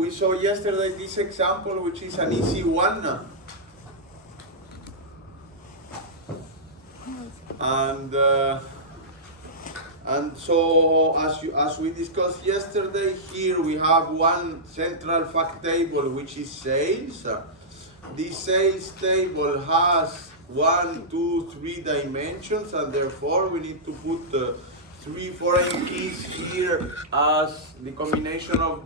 we saw yesterday this example, which is an easy one. And so, as we discussed yesterday, here we have one central fact table, which is sales. This sales table has 1, 2, 3 dimensions, and therefore we need to put 3 foreign keys here as the combination of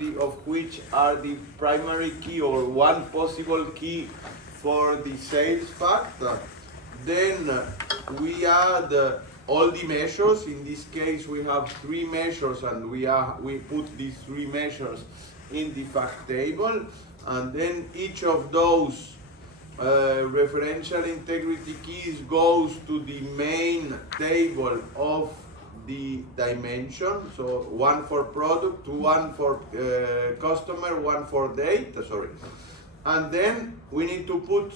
which are the primary key or one possible key for the sales fact. Then we add all the measures. In this case, we have 3 measures, and we put these 3 measures in the fact table, and then each of those referential integrity keys goes to the main table of the dimension. So 1 for product, 1 for customer, 1 for date. And then we need to put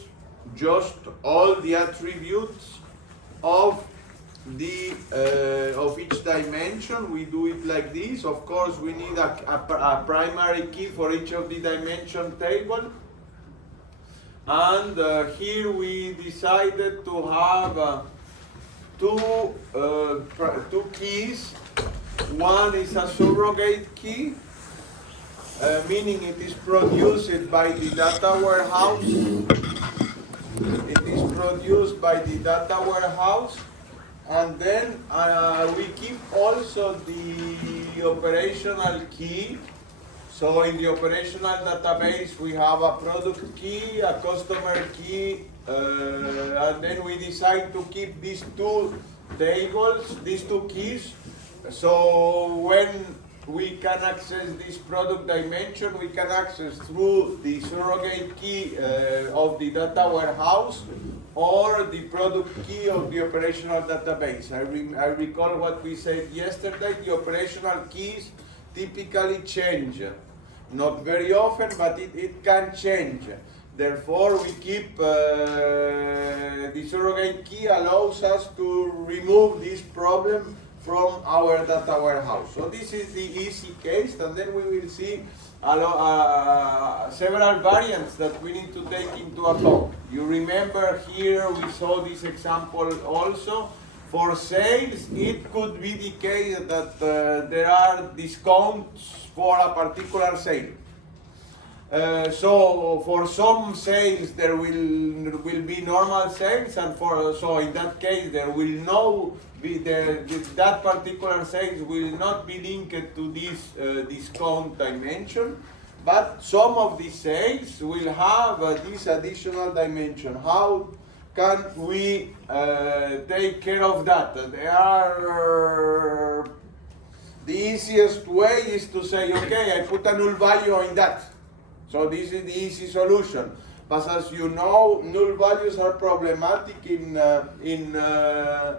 just all the attributes of the of each dimension. We do it like this. Of course, we need a primary key for each of the dimension table. And here we decided to have two keys. One is a surrogate key, meaning it is produced by the data warehouse. It is produced by the data warehouse. And then we keep also the operational key. So in the operational database, we have a product key, a customer key, and then we decide to keep these 2 tables, these 2 keys. So when we can access this product dimension, we can access through the surrogate key of the data warehouse or the product key of the operational database. I recall what we said yesterday. The operational keys typically change. Not very often, but it can change. Therefore, we keep the surrogate key allows us to remove this problem from our data warehouse. So this is the easy case, and then we will see several variants that we need to take into account. You remember here we saw this example also. For sales, it could be the case that there are discounts for a particular sale. So for some sales there will be normal sales, and so in that case there will no be that particular sales will not be linked to this discount dimension, but some of the sales will have this additional dimension. How can we take care of that? The easiest way is to say, okay, I put a null value in that. So this is the easy solution. But as you know, null values are problematic in the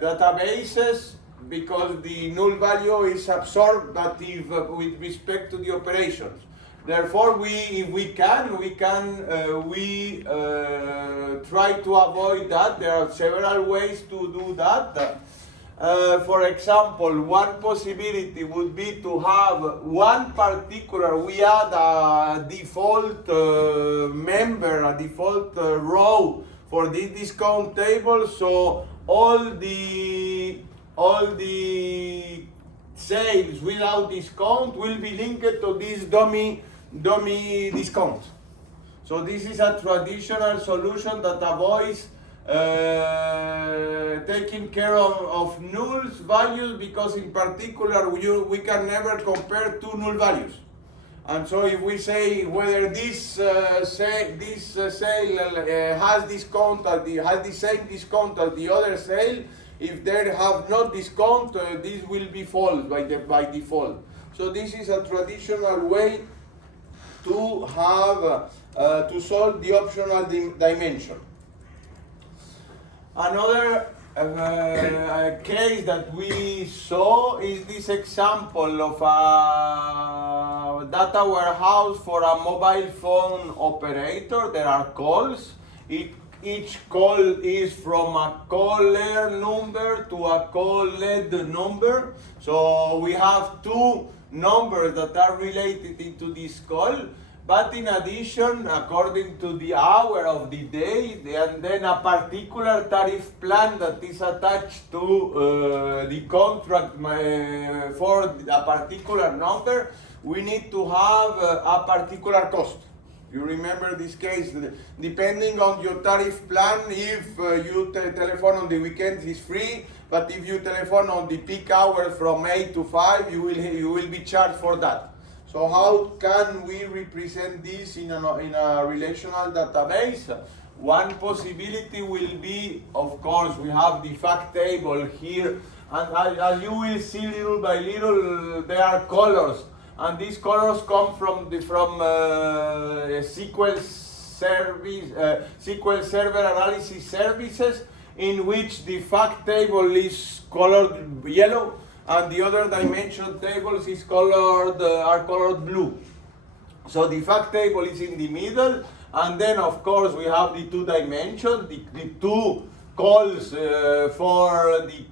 databases, because the null value is absorptive with respect to the operations. Therefore, if we can try to avoid that. There are several ways to do that. For example, one possibility would be to have one particular, we add a default member, a default row for this discount table, so all the sales without discount will be linked to this dummy discount. So this is a traditional solution that avoids taking care of null values, because in particular we can never compare 2 null values. And so if we say whether this sale has discount or has the same discount as the other sale, if they have no discount, this will be false by default. So this is a traditional way to have to solve the optional dimension. Another case that we saw is this example of a data warehouse for a mobile phone operator. There are calls. Each call is from a caller number to a called number. So we have 2 numbers that are related into this call. But in addition, according to the hour of the day, and then a particular tariff plan that is attached to the contract for a particular number, we need to have a particular cost. You remember this case, depending on your tariff plan, if you telephone on the weekends is free, but if you telephone on the peak hours from 8 to 5, you will be charged for that. So how can we represent this in a relational database? One possibility will be, of course, we have the fact table here, and as you will see little by little, there are colors, and these colors come from SQL Server analysis services, in which the fact table is colored yellow, and the other dimension tables is are colored blue. So the fact table is in the middle, and then of course we have the two dimensions, the two calls for the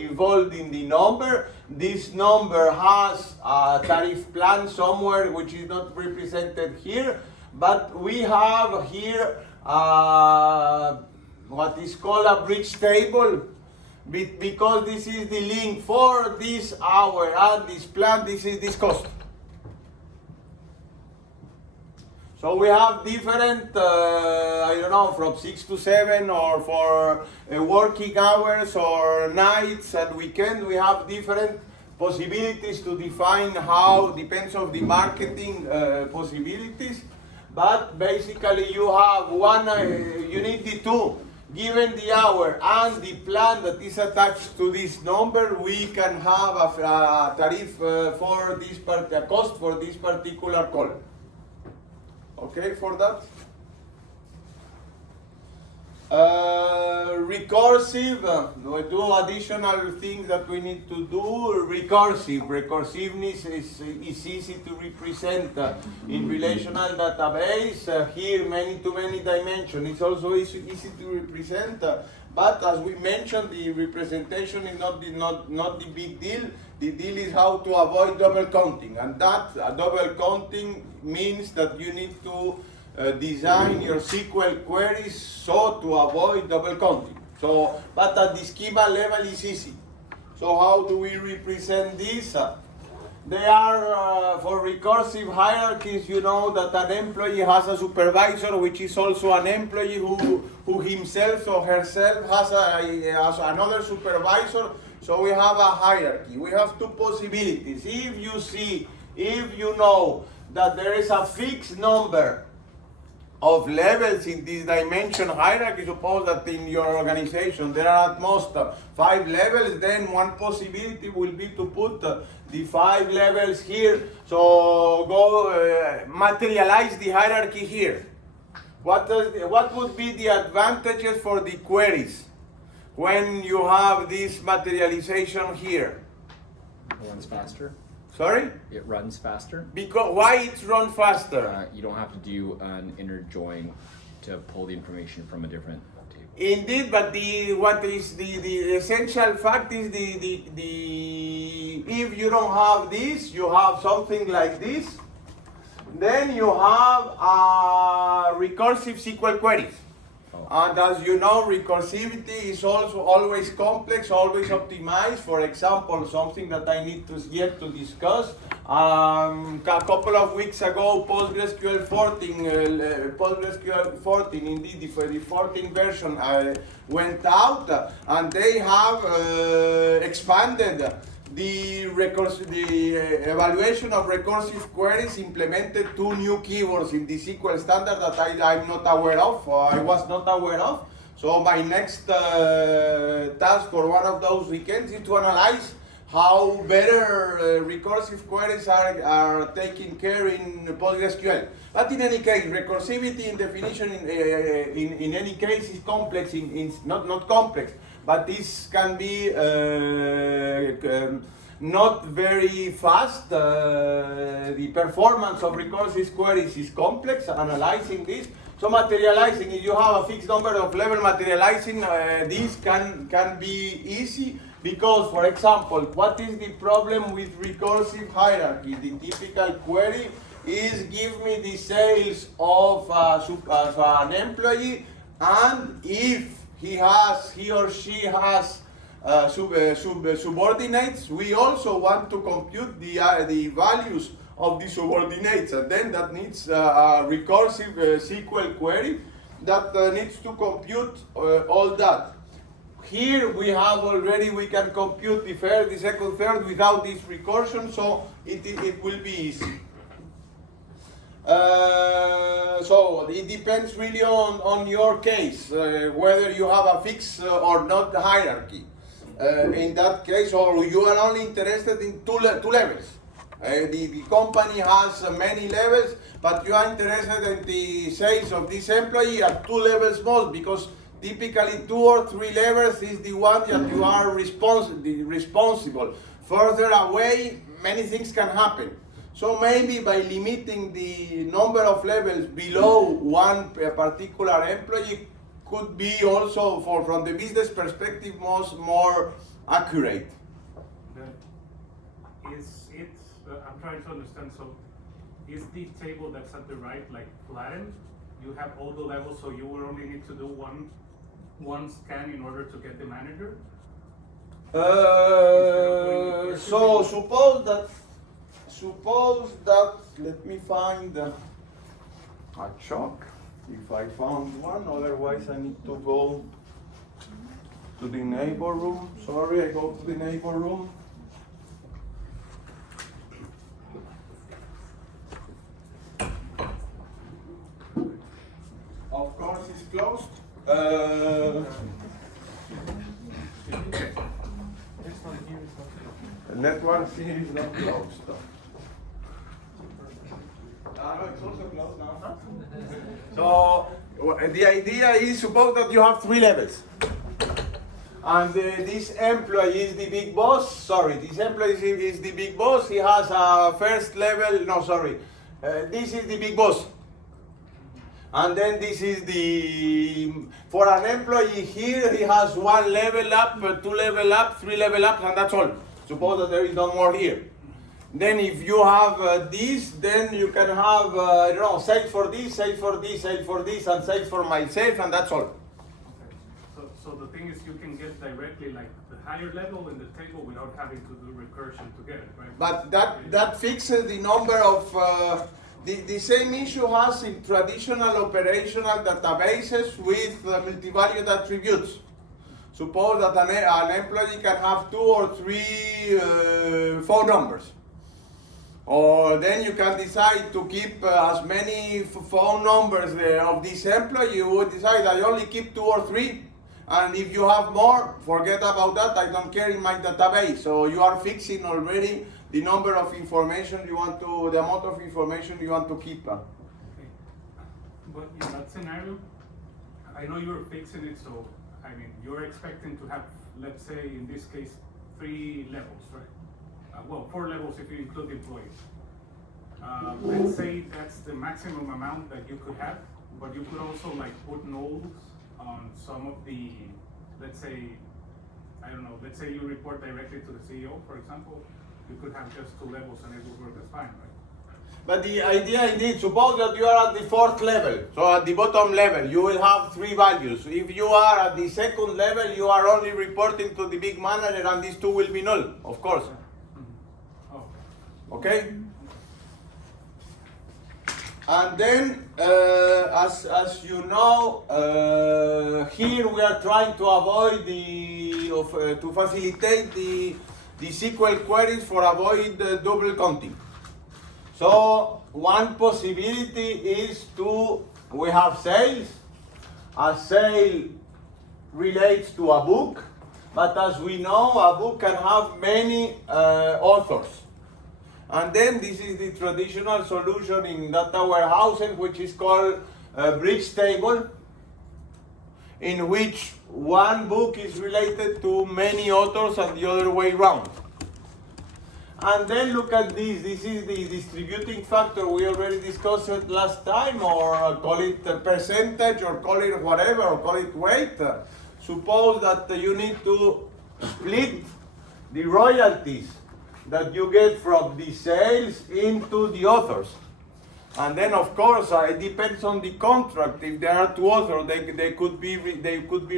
involved in the number. This number has a tariff plan somewhere which is not represented here, but we have here what is called a bridge table, because this is the link for this hour and this plan, this is this cost. So we have different, I don't know, from 6 to 7, or for working hours or nights and weekend, we have different possibilities to define how, depends on the marketing possibilities. But basically you have one, you need the two. Given the hour and the plan that is attached to this number, we can have a tariff for this a cost for this particular call. Okay, for that? Recursive, we do additional things that we need to do. Recursiveness is easy to represent in relational database. Here, many dimensions. It's also easy to represent, but as we mentioned, the representation is not the big deal. The deal is how to avoid double counting, and that double counting means that you need to design your SQL queries so to avoid double counting. So, but at the schema level is easy. So how do we represent this? They are for recursive hierarchies. You know that an employee has a supervisor, which is also an employee who himself or herself has another supervisor. So we have a hierarchy. We have two possibilities. If you know that there is a fixed number of levels in this dimension hierarchy, suppose that in your organization there are at most 5 levels, then one possibility will be to put the 5 levels here. So go materialize the hierarchy here. What would be the advantages for the queries when you have this materialization here? It runs faster. Sorry? It runs faster. Because why it runs faster? You don't have to do an inner join to pull the information from a different table. Indeed, but what is the essential fact is if you don't have this, you have something like this, then you have recursive SQL queries. And as you know, recursivity is also always complex, always optimized. For example, something that I need to yet to discuss. A couple of weeks ago, PostgreSQL 14, indeed the 14 version went out, and they have expanded the evaluation of recursive queries, implemented 2 new keywords in the SQL standard that I'm not aware of, or I was not aware of. So my next task for one of those weekends is to analyze how better recursive queries are taken care in PostgreSQL. But in any case, recursivity in definition in any case is complex, not complex, but this can be not very fast. The performance of recursive queries is complex, analyzing this. So materializing, if you have a fixed number of level materializing, this can be easy. Because, for example, what is the problem with recursive hierarchy? The typical query is give me the sales of an employee, and if he or she has subordinates, we also want to compute the values of the subordinates, and then that needs a recursive SQL query that needs to compute all that. Here we have already, we can compute the first, the second, third without this recursion, so it will be easy. So it depends really on your case, whether you have a fixed or not hierarchy. In that case, or you are only interested in two levels. The company has many levels, but you are interested in the sales of this employee at 2 levels most, because typically 2 or 3 levels is the one that you are responsible. Further away, many things can happen. So maybe by limiting the number of levels below one particular employee could be also, from the business perspective, more accurate. I'm trying to understand, so is the table that's at the right like flattened? You have all the levels, so you will only need to do one scan in order to get the manager? So suppose that, let me find a chalk, if I found one, otherwise I need to go to the neighbor room. Sorry, I go to the neighbor room. Of course it's closed. The network here is not closed. No, it's also closed now. So the idea is, suppose that you have 3 levels. And this employee is the big boss. Sorry, this employee is the big boss. He has a first level, no, sorry. This is the big boss. And then this is for an employee here, he has 1 level up, 2 level up, 3 level up, and that's all. Suppose that there is no more here. Then if you have this, then you can have, I don't know, sales for this, sales for this, sales for this, and sales for myself, and that's all. Okay. So the thing is, you can get directly like the higher level in the table without having to do recursion to get it, right? But that fixes the number of, the same issue has in traditional operational databases with multivariate attributes. Suppose that an employee can have 2 or 3 phone numbers. Or then you can decide to keep as many phone numbers of this employee. You would decide I only keep 2 or 3. And if you have more, forget about that. I don't care in my database. So you are fixing already the number of information you want to, the amount of information you want to keep. Okay. But in that scenario, I know you're fixing it, so I mean, you're expecting to have, let's say, in this case, 3 levels, right? Well, 4 levels if you include employees. Let's say that's the maximum amount that you could have, but you could also like put nulls on some of the, let's say, I don't know, let's say you report directly to the CEO, for example, you could have just 2 levels and it would work as fine, right? But the idea indeed, suppose that you are at the 4th level, so at the bottom level, you will have 3 values. If you are at the 2nd level, you are only reporting to the big manager and these 2 will be null, of course. Okay? And then, as you know, here we are trying to avoid to facilitate the SQL queries for avoid double counting. So one possibility is we have sales. A sale relates to a book, but as we know, a book can have many authors. And then this is the traditional solution in data warehousing, which is called a bridge table, in which one book is related to many authors and the other way around. And then look at this. This is the distributing factor we already discussed it last time, or call it a percentage, or call it whatever, or call it weight. Suppose that you need to split the royalties that you get from the sales into the authors. And then, of course, it depends on the contract. If there are two authors, they could be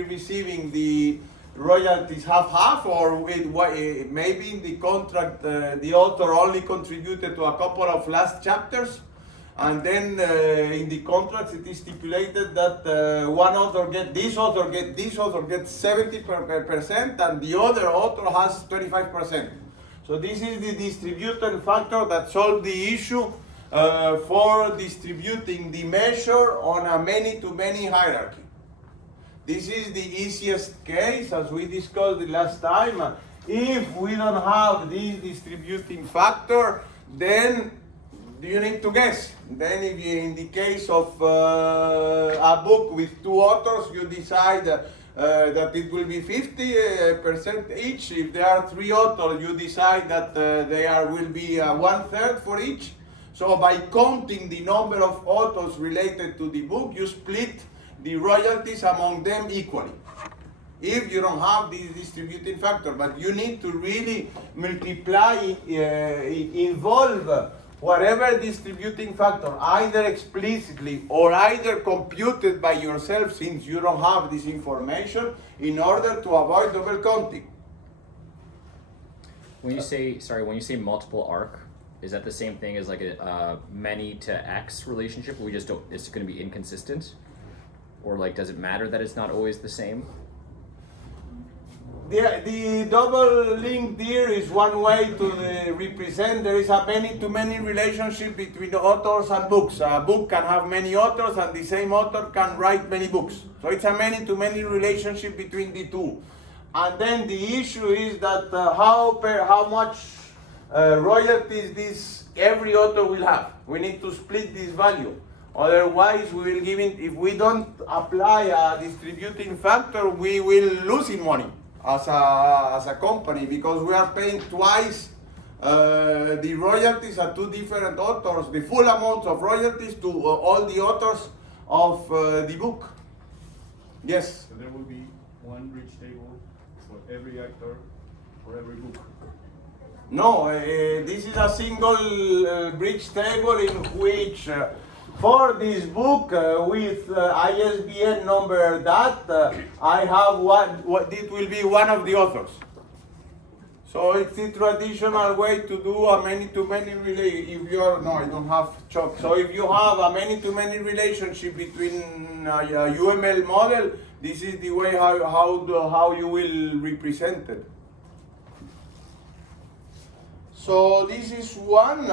receiving the royalties half, or maybe in the contract the author only contributed to a couple of last chapters, and then in the contracts it is stipulated that one author this author gets 70%, and the other author has 25%. So this is the distribution factor that solves the issue for distributing the measure on a many-to-many hierarchy. This is the easiest case, as we discussed the last time. If we don't have this distributing factor, then you need to guess. Then if you, in the case of a book with two authors, you decide that it will be 50% each. If there are three authors, you decide that will be 1/3 for each. So by counting the number of authors related to the book, you split the royalties among them equally. If you don't have this distributing factor, but you need to really multiply, involve whatever distributing factor, either explicitly or either computed by yourself, since you don't have this information, in order to avoid double counting. When you say multiple arc, is that the same thing as like a many to X relationship? We just don't, it's going to be inconsistent? Or like, does it matter that it's not always the same? The double linked here is one way to represent there is a many-to-many relationship between the authors and books. A book can have many authors, and the same author can write many books. So it's a many-to-many relationship between the two. And then the issue is that how much royalties every author will have. We need to split this value. Otherwise, we will give it, if we don't apply a distributing factor, we will lose in money as a company, because we are paying twice the royalties at two different authors, the full amount of royalties to all the authors of the book. Yes? So there will be one bridge table for every actor, for every book. No, this is a single bridge table in which for this book with ISBN number I have it will be one of the authors. So it's the traditional way to do a many-to-many relationship. If you're, no, I don't have chalk. So if you have a many-to-many relationship between a UML model, this is the way how you will represent it. So this is one.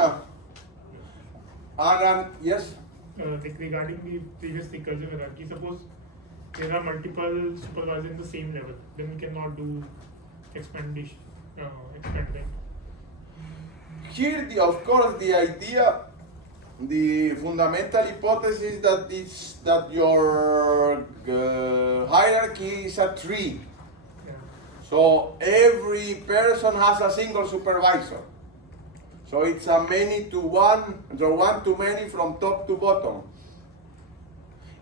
And yes? Regarding the previous recursive hierarchy, suppose there are multiple supervisors in the same level, then we cannot do expand, right? Here, of course, the idea, the fundamental hypothesis that your hierarchy is a tree. Yeah. So every person has a single supervisor. So it's a many to one, so one to many from top to bottom.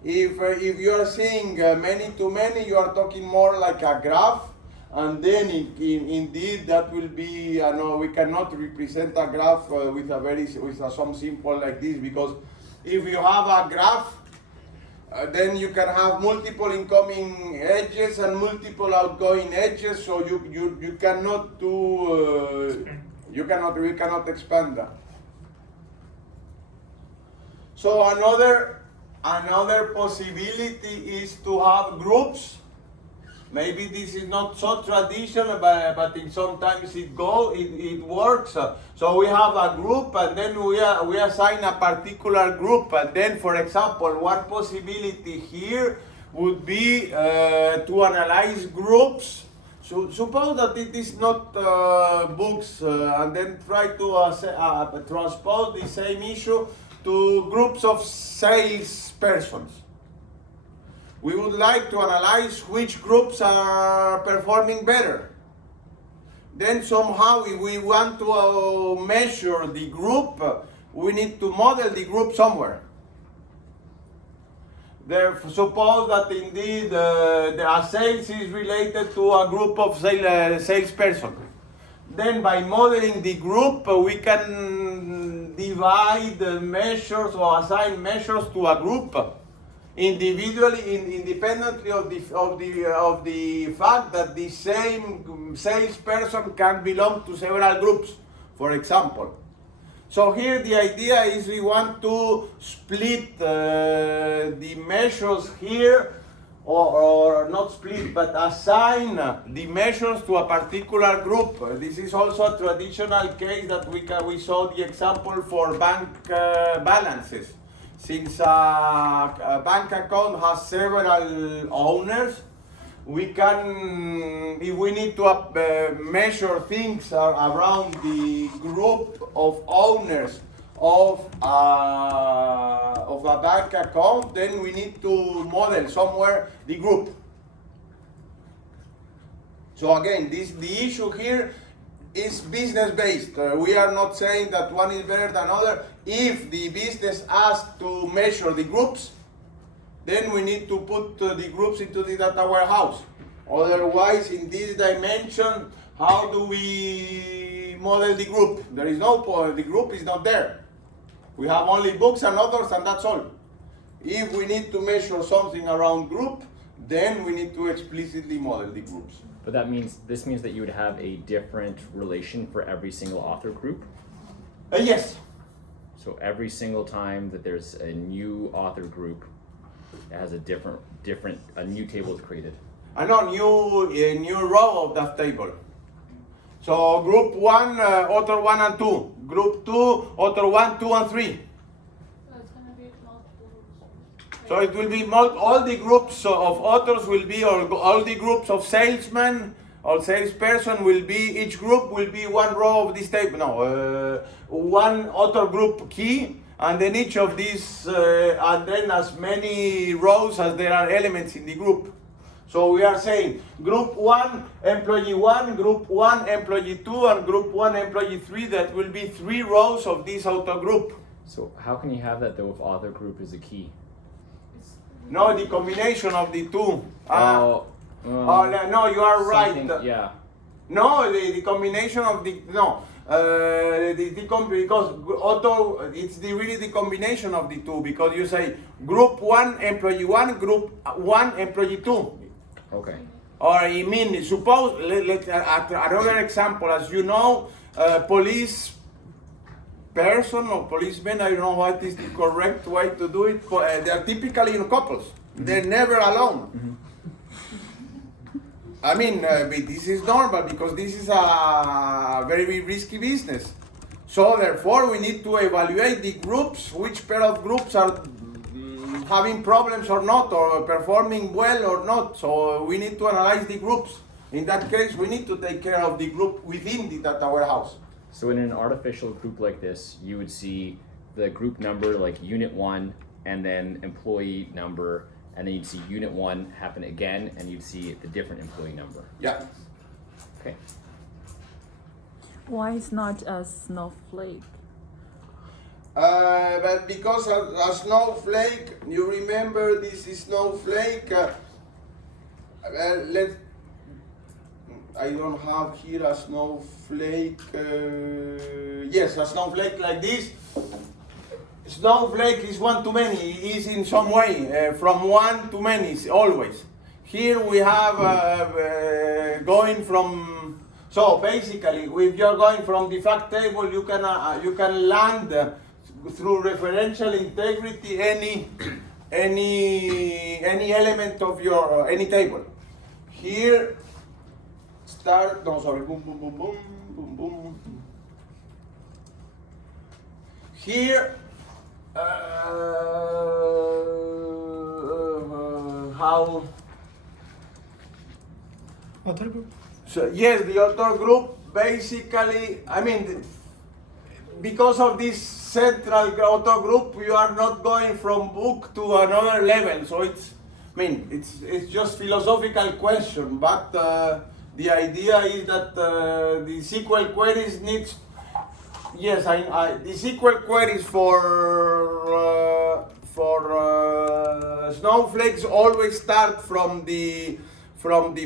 If you are seeing many to many, you are talking more like a graph, and then indeed that will be. We cannot represent a graph with some symbol like this, because if you have a graph, then you can have multiple incoming edges and multiple outgoing edges. So you cannot do. We cannot expand that. So another possibility is to have groups. Maybe this is not so traditional, but sometimes it works. So we have a group, and then we assign a particular group. And then, for example, one possibility here would be to analyze groups. So suppose that it is not books, and then try to transpose the same issue to groups of salespersons. We would like to analyze which groups are performing better. Then somehow, if we want to measure the group, we need to model the group somewhere. Suppose that indeed the sales is related to a group of salesperson. Then by modeling the group, we can divide the measures or assign measures to a group individually, independently of the fact that the same salesperson can belong to several groups, for example. So here the idea is we want to split the measures here, or not split, but assign the measures to a particular group. This is also a traditional case that we saw the example for bank balances. Since a bank account has several owners, we can, if we need to measure things around the group of owners of a bank account, then we need to model somewhere the group. So again, the issue here is business based. We are not saying that one is better than other. If the business asks to measure the groups, then we need to put the groups into the data warehouse. Otherwise, in this dimension, how do we model the group? There is no point, the group is not there. We have only books and authors, and that's all. If we need to measure something around group, then we need to explicitly model the groups. But this means that you would have a different relation for every single author group? Yes. So every single time that there's a new author group, it has a new table is created. A new row of that table. So group 1, author 1 and 2. Group 2, author 1, 2 and 3. So it's going to be multiple groups. So it will be all the groups of authors will be, or all the groups of salesmen or salesperson will be, each group will be one row of this table. No, one author group key, and then each of these, and then as many rows as there are elements in the group. So we are saying group 1, employee 1, group 1, employee 2, and group 1, employee 3. That will be 3 rows of this author group. So how can you have that though if author group is a key? No, the combination of the two. No, you are right. Yeah. No, the combination of the, no. Because auto, it's really the combination of the two, because you say group 1, employee 1, group 1, employee 2. Okay. Or I mean, suppose, another example, as you know, police person or policeman, I don't know what is the correct way to do it, they are typically in couples. Mm-hmm. They're never alone. Mm-hmm. I mean, this is normal because this is a very risky business. So therefore, we need to evaluate the groups, which pair of groups are having problems or not, or performing well or not. So we need to analyze the groups. In that case, we need to take care of the group within the data warehouse. So in an artificial group like this, you would see the group number like unit 1 and then employee number, and then you'd see unit 1 happen again, and you'd see the different employee number. Yeah. Okay. Why is not a snowflake? But because a snowflake, you remember this is snowflake. I don't have here a snowflake. Yes, a snowflake like this. Snowflake is one to many. It is in some way from one to many always. Here we have going from. So basically, if you're going from the fact table, you can land through referential integrity any element of your any table. Here. Boom, boom, boom, boom, boom, boom. Here, how? Author group? So, yes, the author group basically, I mean, because of this central author group, you are not going from book to another level. So it's just philosophical question, but the idea is that the SQL queries needs, yes, the SQL queries for snowflakes always start from the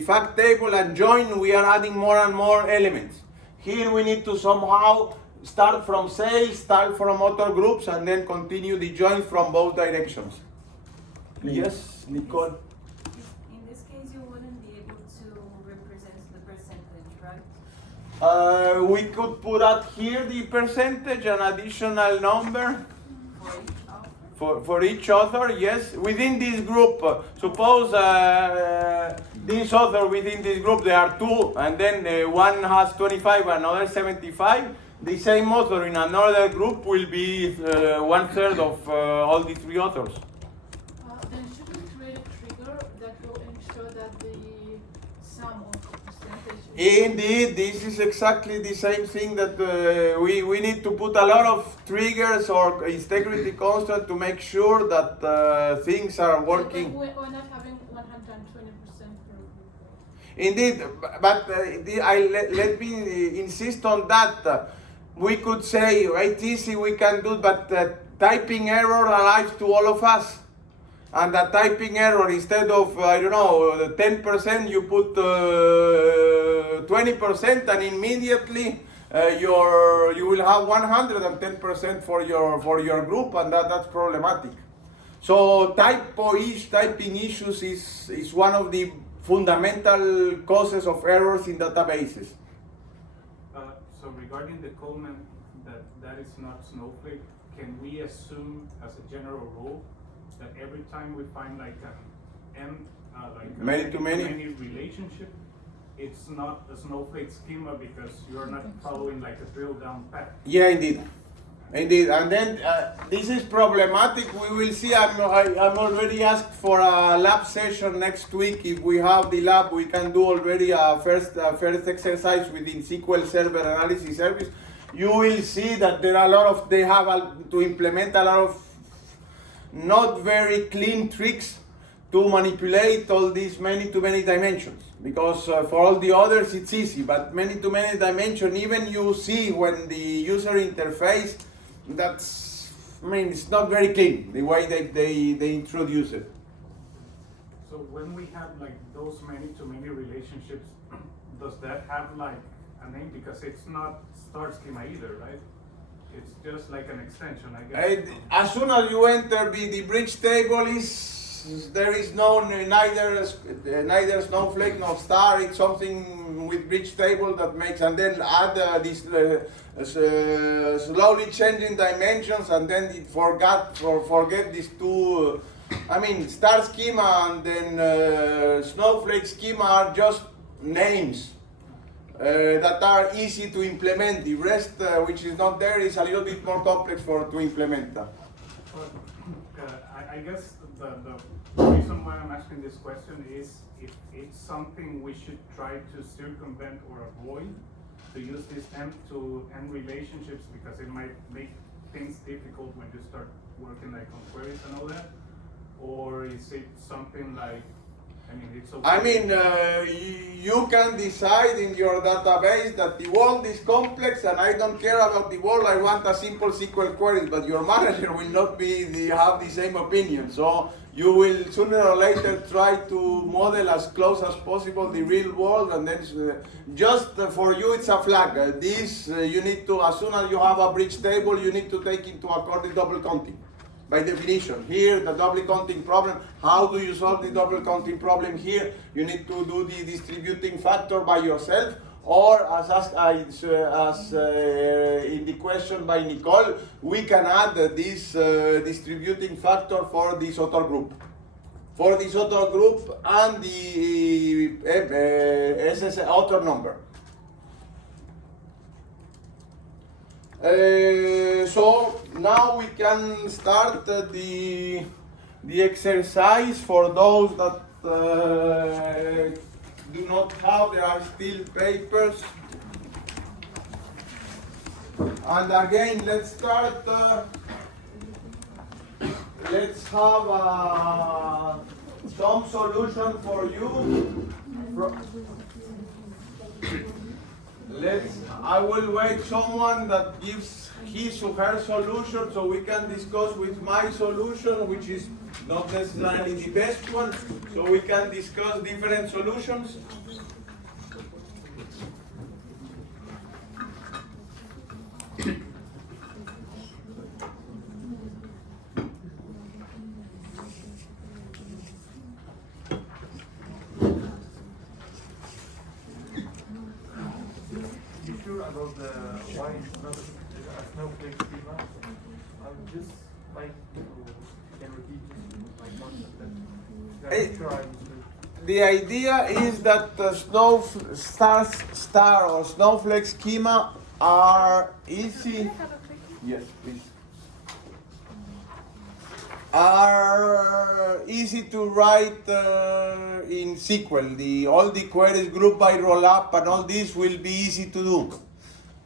fact table, and join we are adding more and more elements. Here we need to somehow start from sales, start from author groups, and then continue the join from both directions. Yes, Nicole? In this case, you wouldn't be able to represent the percentage, right? We could put out here the percentage, an additional number for each author, yes. Within this group, suppose this author within this group, there are two, and then one has 25, another 75. The same author in another group will be 1/3 of all the three authors. Then should we create a trigger that will ensure that the sum of the percentage Indeed, this is exactly the same thing that we need to put a lot of triggers or integrity constant to make sure that things are working. We're not having 120% per group. Indeed, but let me insist on that. We could say, right, easy we can do, but typing error arrives to all of us. And that typing error, instead of, 10%, you put 20%, and immediately you will have 110% for your group, and that's problematic. So typing issues is one of the fundamental causes of errors in databases. So regarding the comment that is not Snowflake, can we assume as a general rule that every time we find like an many-to-many relationship, it's not a Snowflake schema because you're not following like a drill down path? Yeah, indeed. Indeed, and then this is problematic. We will see. I'm already asked for a lab session next week. If we have the lab, we can do already a first exercise within SQL Server Analysis Service. You will see that there are a lot of, they have to implement a lot of not very clean tricks to manipulate all these many-to-many dimensions. Because for all the others it's easy, but many-to-many dimension, even you see when the user interface, it's not very clean the way they introduce it. So when we have like those many-to-many relationships, does that have like a name? Because it's not star schema either, right? It's just like an extension, I guess. As soon as you enter the bridge table, there is neither Snowflake nor star. It's something with bridge table that makes, and then add this slowly changing dimensions, and then it forget these two. Star schema and then Snowflake schema are just names that are easy to implement. The rest, which is not there, is a little bit more complex to implement. I guess the reason why I'm asking this question is if it's something we should try to circumvent or avoid, to use these end-to-end relationships, because it might make things difficult when you start working like on queries and all that, or is it something like, it's okay? You can decide in your database that the world is complex and I don't care about the world, I want a simple SQL query, but your manager will not have the same opinion. So you will sooner or later try to model as close as possible the real world, and then just for you it's a flag. You need to, as soon as you have a bridge table, you need to take into account the double counting. By definition, here the double counting problem, how do you solve the double counting problem here? You need to do the distributing factor by yourself, or as in the question by Nicole, we can add this distributing factor for this author group. For this author group and the SSL author number. So now we can start the exercise for those that do not have. There are still papers. And again, let's start. Let's have some solution for you. I will wait someone that gives his or her solution, so we can discuss with my solution, which is not necessarily the best one, so we can discuss different solutions. You sure about the why it's not a snowflake schema? I would just like to can repeat my concept that Hey. I'm sure I understood. The idea is that the star or snowflake schema are easy. Yes, please. Are easy to write in SQL. All the queries group by rollup and all this will be easy to do.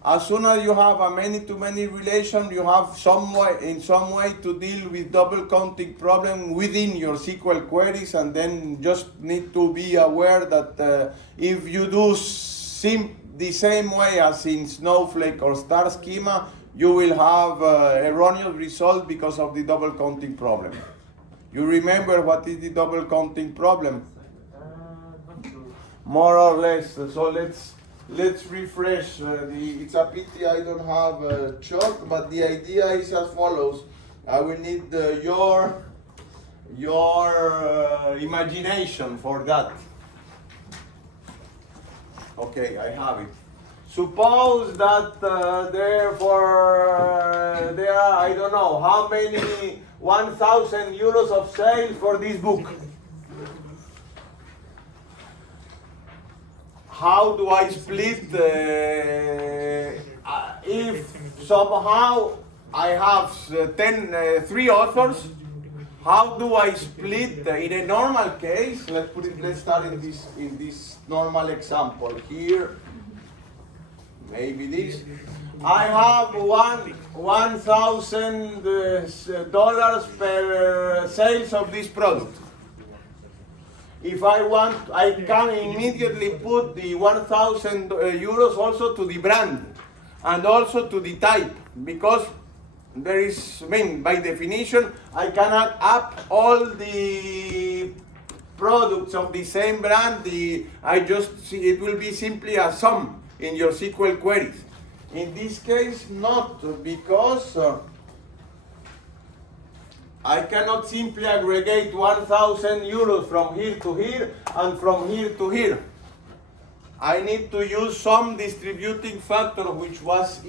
As soon as you have a many-to-many relation, you have some way to deal with double counting problem within your SQL queries, and then just need to be aware that if you do the same way as in Snowflake or star schema, you will have erroneous result because of the double counting problem. You remember what is the double counting problem? Not sure. More or less. So let's refresh. It's a pity I don't have a chart, but the idea is as follows. I will need your imagination for that. Okay, I have it. Suppose that there are, I don't know how many 1,000 euros of sales for this book. How do I split if somehow I have 3 authors? How do I split in a normal case? Let's start in this normal example here. Maybe this. I have $1,000 per sales of this product. If I want, I can immediately put the 1,000 euros also to the brand and also to the type, because there is, by definition, I cannot up all the products of the same brand. It will be simply a sum in your SQL queries. In this case, not, because I cannot simply aggregate 1,000 euros from here to here and from here to here. I need to use some distributing factor which was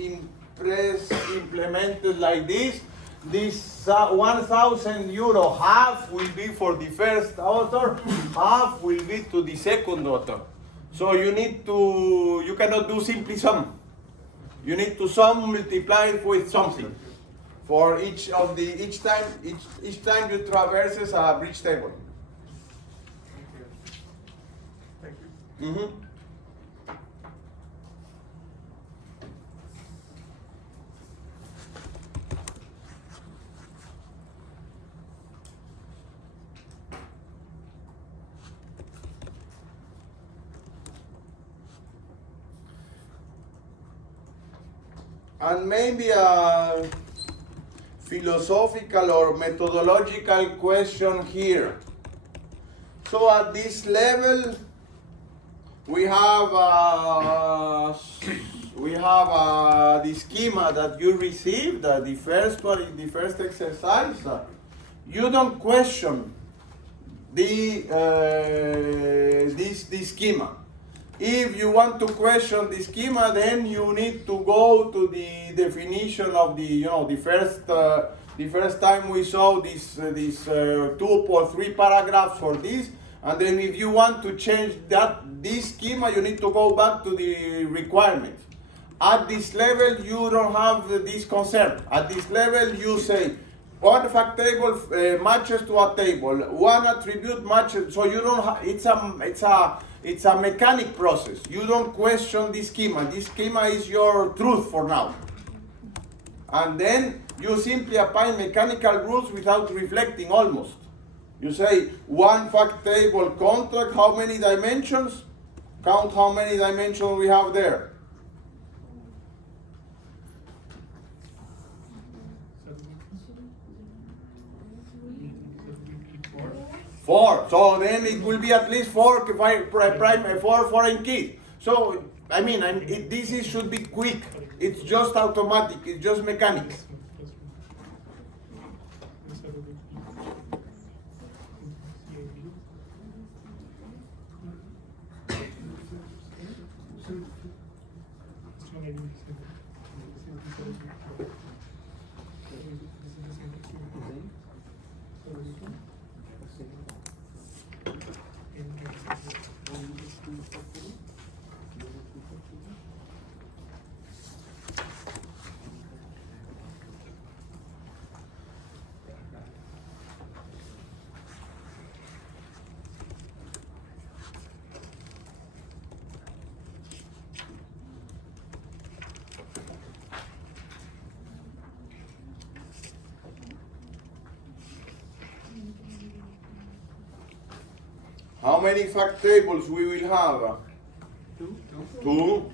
implemented like this. This 1,000 euro, half will be for the first author, half will be to the second author. So you cannot do simply sum. You need to sum, multiply it with something for each time you traverses a bridge table. Thank you. Mm-hmm. And maybe a philosophical or methodological question here. So at this level, we have the schema that you received, the first one in the first exercise. You don't question the schema. If you want to question the schema, then you need to go to the definition of the first time we saw this 2 or 3 paragraphs for this, and then if you want to change this schema, you need to go back to the requirements. At this level, you don't have this concern. At this level, you say one fact table matches to a table, one attribute matches. So you don't have. It's a mechanic process. You don't question the schema. This schema is your truth for now. And then you simply apply mechanical rules without reflecting almost. You say one fact table contract, how many dimensions? Count how many dimensions we have there. 4. So then it will be at least 4 4 foreign keys. So I mean, should be quick. It's just automatic. It's just mechanic. How many fact tables we will have? 2.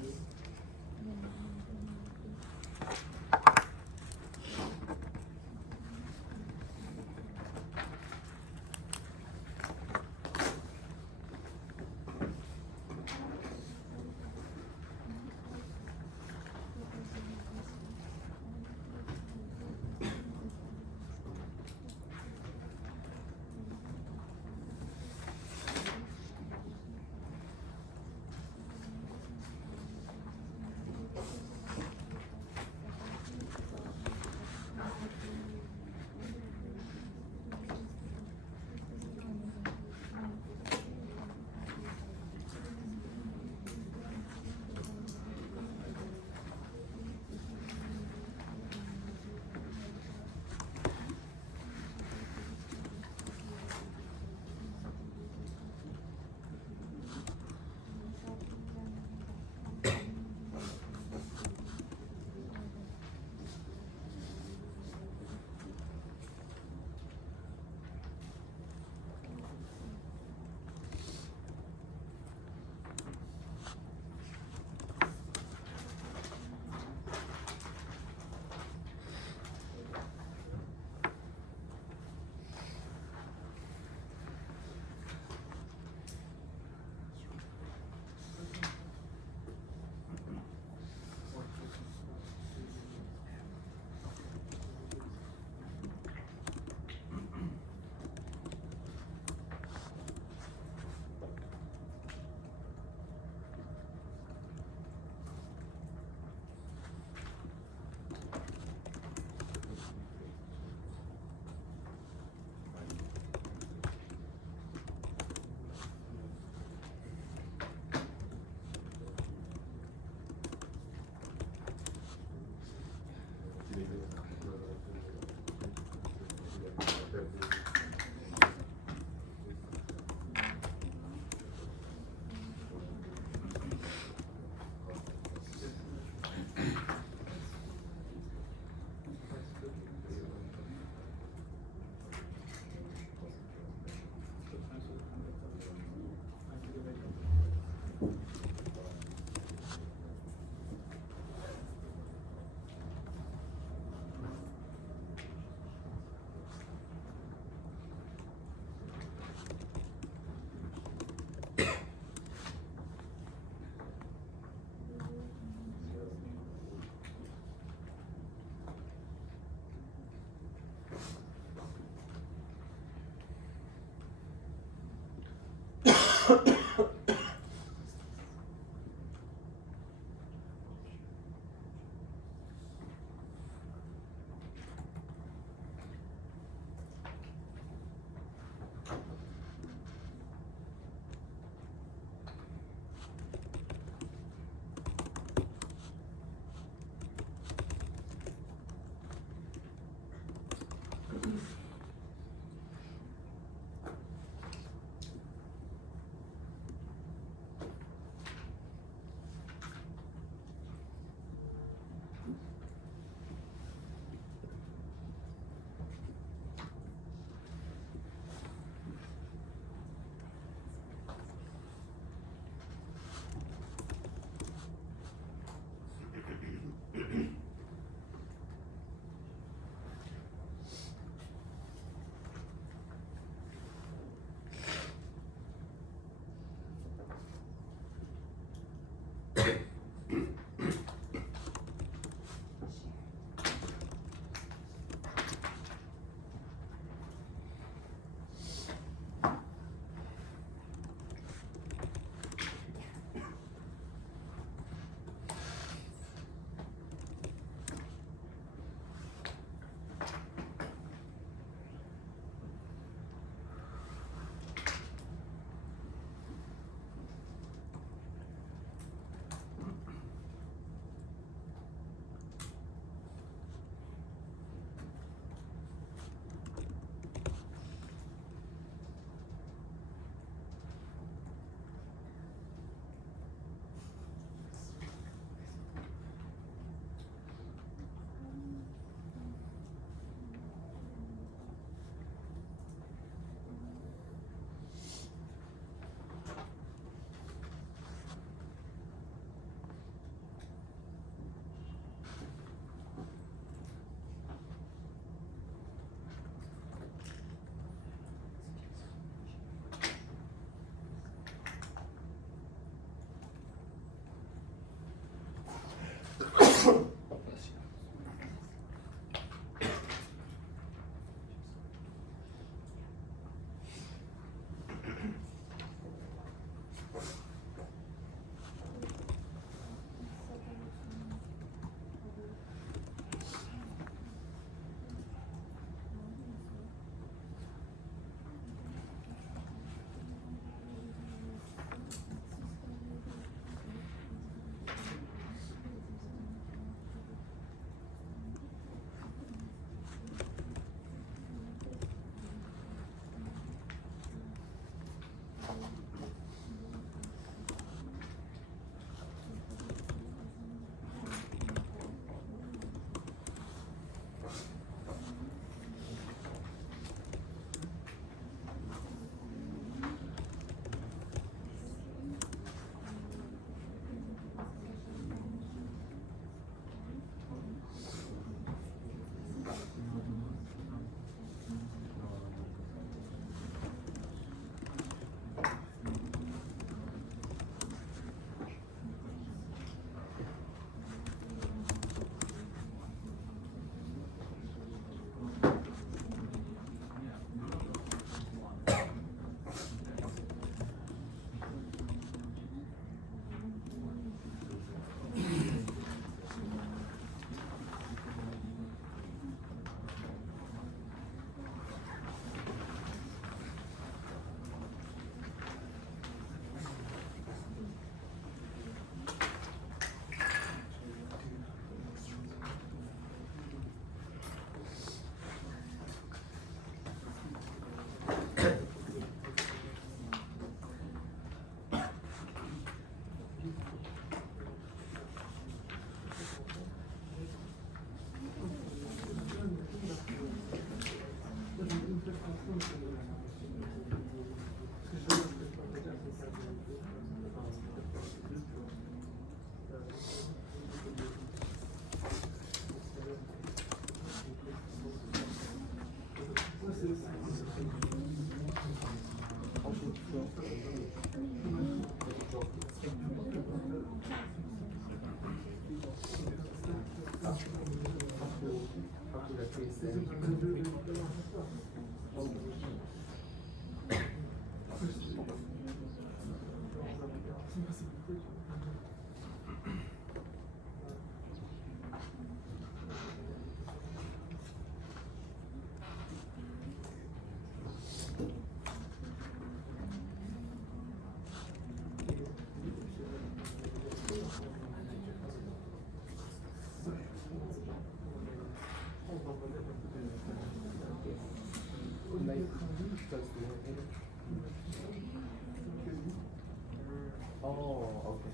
Oh, okay.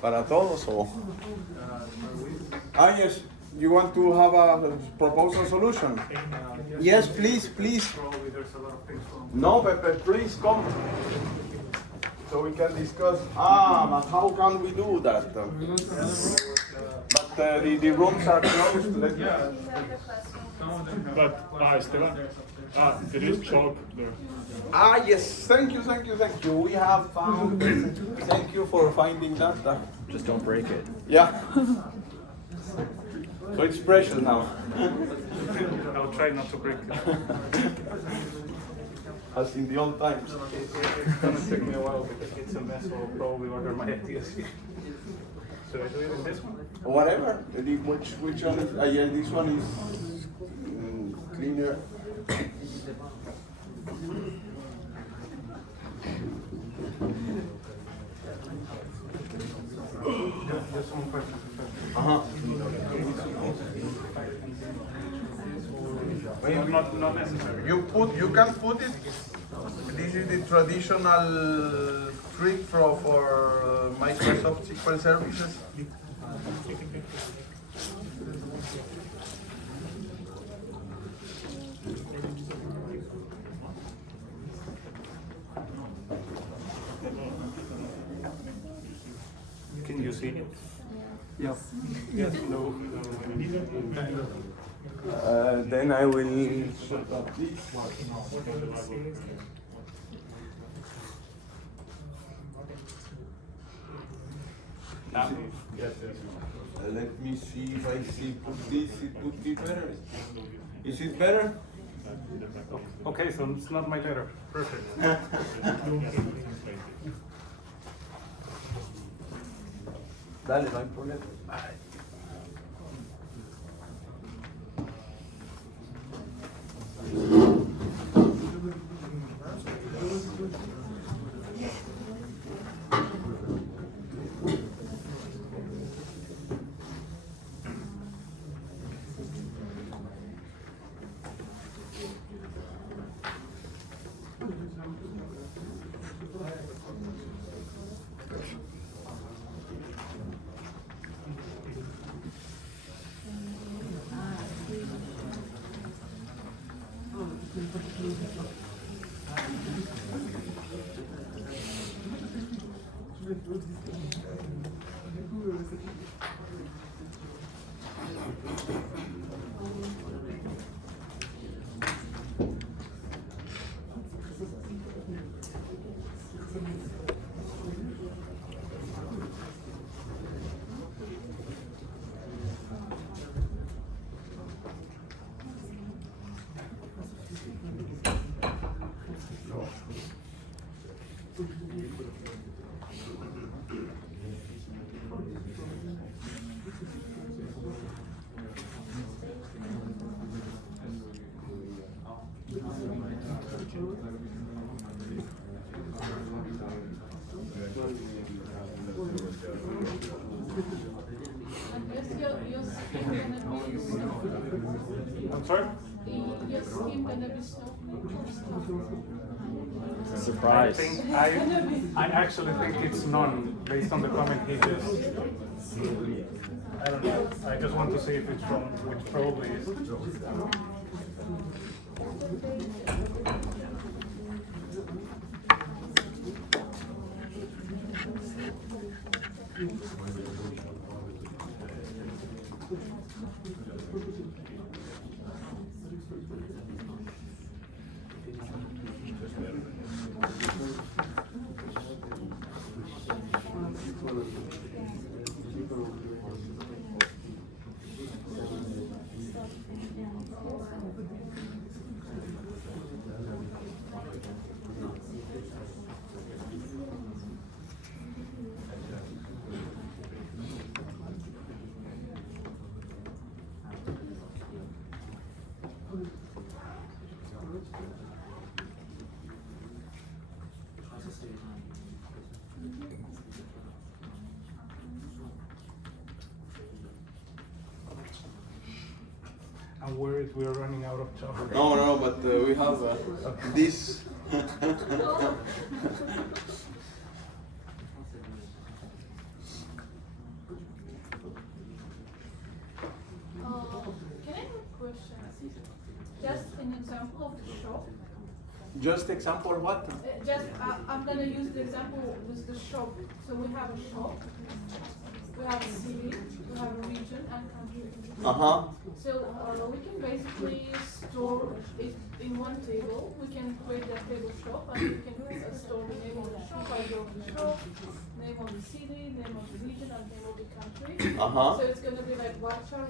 Para todos o? Yes, you want to have a proposal solution? Yes, please. Probably there's a lot of things wrong. No, but please come. So we can discuss, but how can we do that? But the rooms are closed. Let's Yeah. We have the classroom. Some of them have. But Esteban, there is chalk there. yes, thank you. We have found, thank you for finding that. Just don't break it. Yeah. So it's precious now. I'll try not to break it. As in the old times. It's gonna take me a while because it's a mess, so I'll probably order my ideas here. Should I do it in this one? Whatever. Which one is? Yeah, this one is cleaner. Just one question. Not necessary. You can put it. This is the traditional trick for Microsoft SQL services. Can you see it? Yeah. Yes, no. Then I will set up this. Let me see if I see put this. It would be better. Is it better? Okay, so it's not my letter. Perfect. Dale, no hay problema. I'm sorry? Your skin gonna be Surprise. I actually think it's none based on the comment he just. I don't know. I just want to see if it's wrong, which probably is. worried we're running out of time. No, but we have this. Can I have a question? Just an example of the shop. Just example what? I'm gonna use the example with the shop. So we have a shop, we have a city, we have a region and country. So we can basically store it in one table. We can create that table shop and we can store the name of the shop, ID of the shop, name of the city, name of the region and name of the country. So it's gonna be like Warsaw,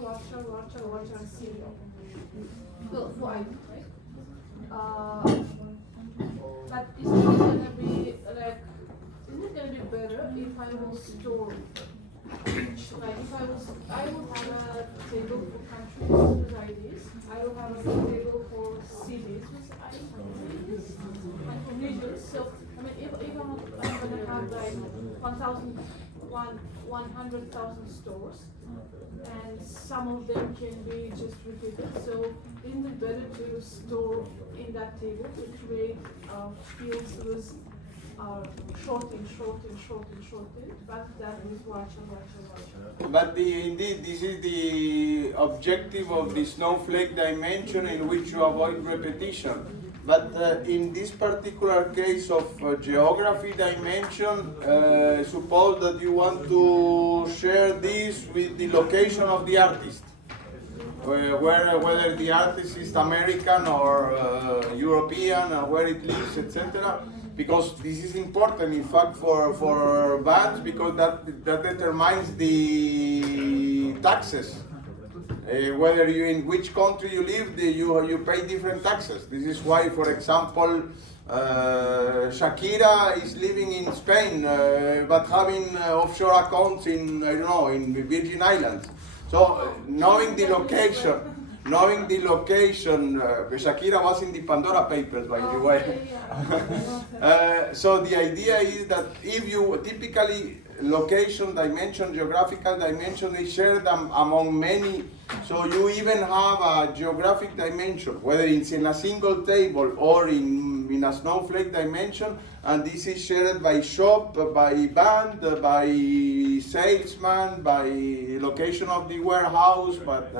city. Well, for ID, right? But isn't it gonna be better if I will store like if I will have a table for countries with IDs, I will have a table for cities with IDs, and for regions. So I mean, if I'm gonna have like 100,000 stores, and some of them can be just repeated. So isn't it better to store in that table to create fields with shorting, rather than with watch. But indeed, this is the objective of the snowflake dimension in which you avoid repetition. But in this particular case of geography dimension, suppose that you want to share this with the location of the artist, whether the artist is American or European, or where it lives, etc. Because this is important, in fact, for bands, because that determines the taxes. Whether you in which country you live, you pay different taxes. This is why, for example, Shakira is living in Spain, but having offshore accounts in, I don't know, in Virgin Islands. So knowing the location, Shakira was in the Pandora Papers, by the way. So the idea is that if you typically location dimension, geographical dimension is shared among many. So you even have a geographic dimension, whether it's in a single table or in a snowflake dimension, and this is shared by shop, by band, by salesman, by location of the warehouse. But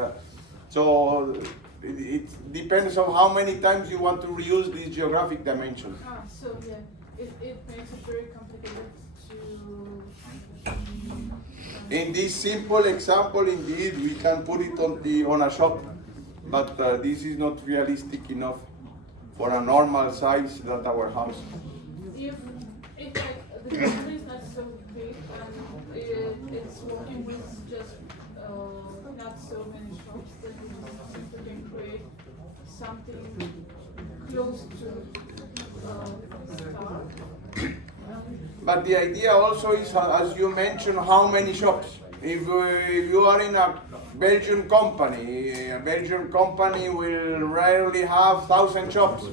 so it depends on how many times you want to reuse this geographic dimension. So yeah, it makes it very complicated to. In this simple example, indeed, we can put it on a shop, but this is not realistic enough for a normal size data warehouse. If like the country is not so big and it's working with just not so many shops, then we can create something close to start. But the idea also is, as you mentioned, how many shops. If you are in a Belgian company will rarely have 1,000 shops.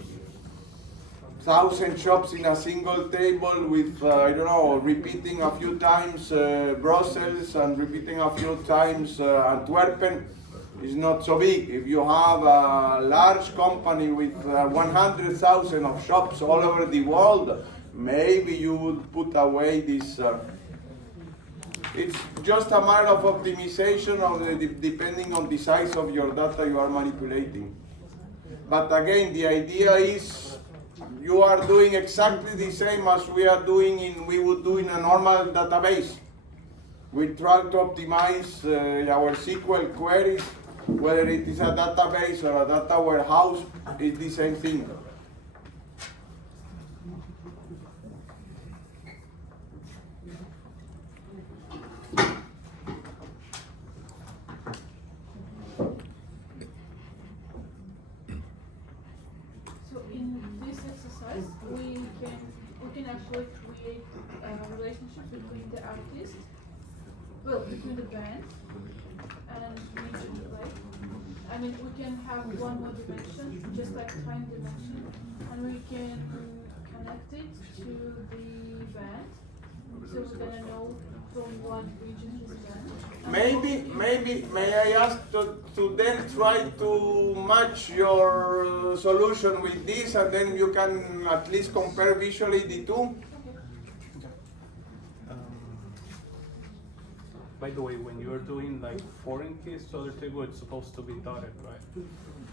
1,000 shops in a single table with, I don't know, repeating a few times Brussels and repeating a few times Antwerpen is not so big. If you have a large company with 100,000 of shops all over the world, maybe you would put away this. It's just a matter of optimization of depending on the size of your data you are manipulating. But again, the idea is you are doing exactly the same as we would do in a normal database. We try to optimize our SQL queries, whether it is a database or a data warehouse, it's the same thing. So in this exercise, we can actually create a relationship between the artist, between the band and region, right? I mean, we can have one more dimension, just like time dimension, and we can connect it to the band, So we're gonna know from what region he's from. Maybe, may I ask to then try to match your solution with this, and then you can at least compare visually the two? By the way, when you're doing like foreign keys to other table, it's supposed to be dotted, right?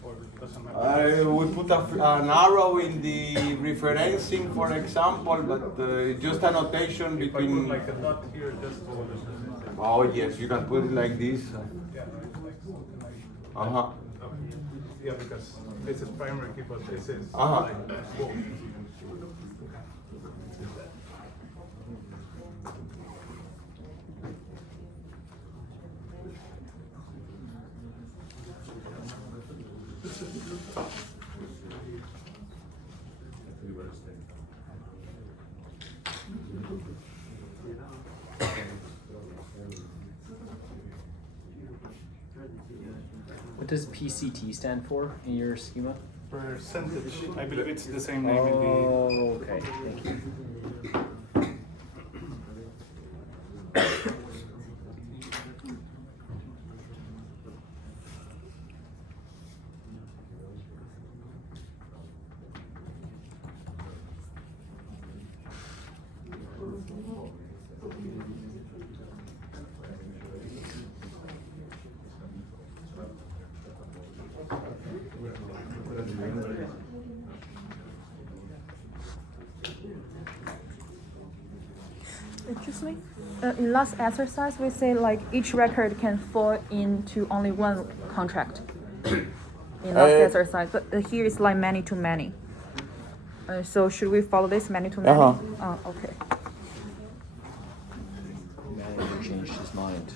Or it doesn't matter. We put an arrow in the referencing, for example, but just a notation If I between. put like a dot here, just to. Oh yes, you can put it like this. Yeah, right, like something like. Uh-huh. Okay. Yeah, because this is primary key, but this is Uh-huh. like both. What does PCT stand for in your schema? Percentage. I believe it's the same name in the. Oh, okay. Thank you. Excuse me. In last exercise, we say like each record can fall into only one contract. In last exercise, but here it's like many to many. So should we follow this many to many? Okay. Manager changed his mind.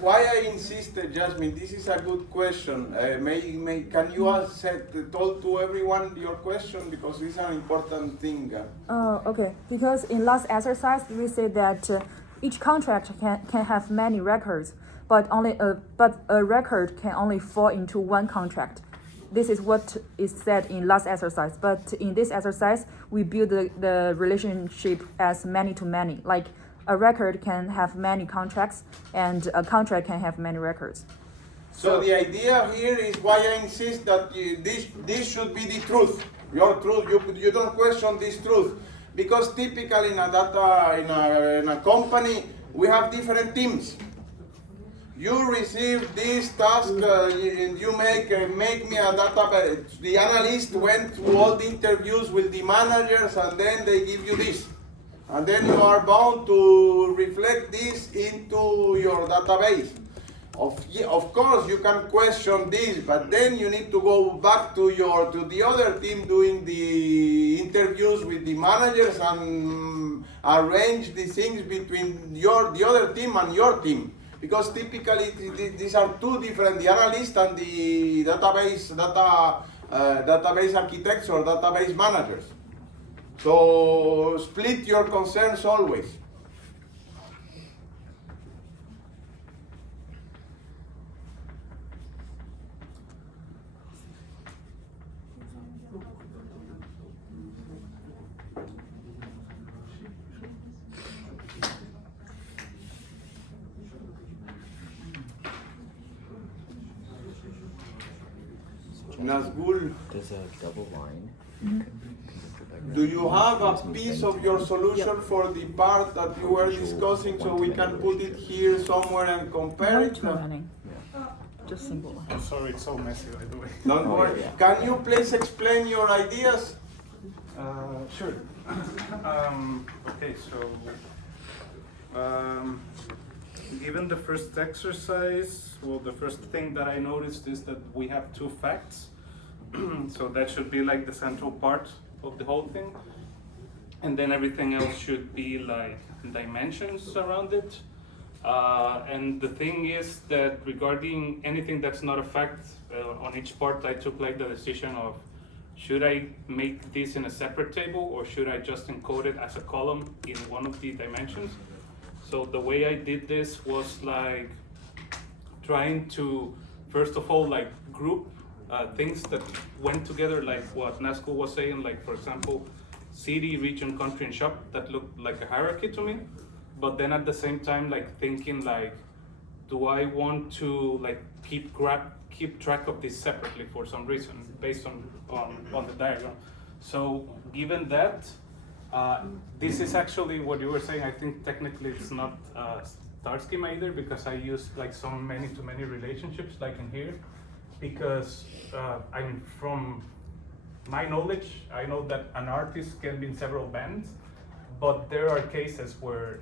Why I insisted, Jasmine, this is a good question. Can you told to everyone your question, because it's an important thing. Okay. Because in last exercise, we say that each contract can have many records, but a record can only fall into one contract. This is what is said in last exercise. But in this exercise, we build the relationship as many to many. Like a record can have many contracts, and a contract can have many records. So the idea here is why I insist that this should be the truth, your truth. You don't question this truth, because typically in a company we have different teams. You receive this task, and you make me a database. The analyst went through all the interviews with the managers, and then they give you this. And then you are bound to reflect this into your database. Of course, you can question this, but then you need to go back to the other team doing the interviews with the managers and arrange the things between the other team and your team. Because typically these are two different, the analyst and the database architects or database managers. So split your concerns always. Nazgul, There's a double line. do you have a piece of your solution for the part that you were discussing, so we can put it here somewhere and compare One it? to many. Just simple. I'm sorry, it's so messy, by the way. Don't worry. yeah. Can you please explain your ideas? Sure. Okay, so given the first exercise, well, the first thing that I noticed is that we have two facts. So that should be like the central part of the whole thing. And then everything else should be like dimensions around it. And the thing is that regarding anything that's not a fact, on each part I took like the decision of, should I make this in a separate table or should I just encode it as a column in one of the dimensions? So the way I did this was like trying to, first of all, like group things that went together, like what Nazco was saying, like for example, city, region, country, and shop, that looked like a hierarchy to me. But then at the same time, like thinking like, do I want to like keep track of this separately for some reason based on the diagram? So given that, this is actually what you were saying. I think technically it's not star schema either, because I use like some many-to-many relationships like in here, because I mean, from my knowledge, I know that an artist can be in several bands, but there are cases where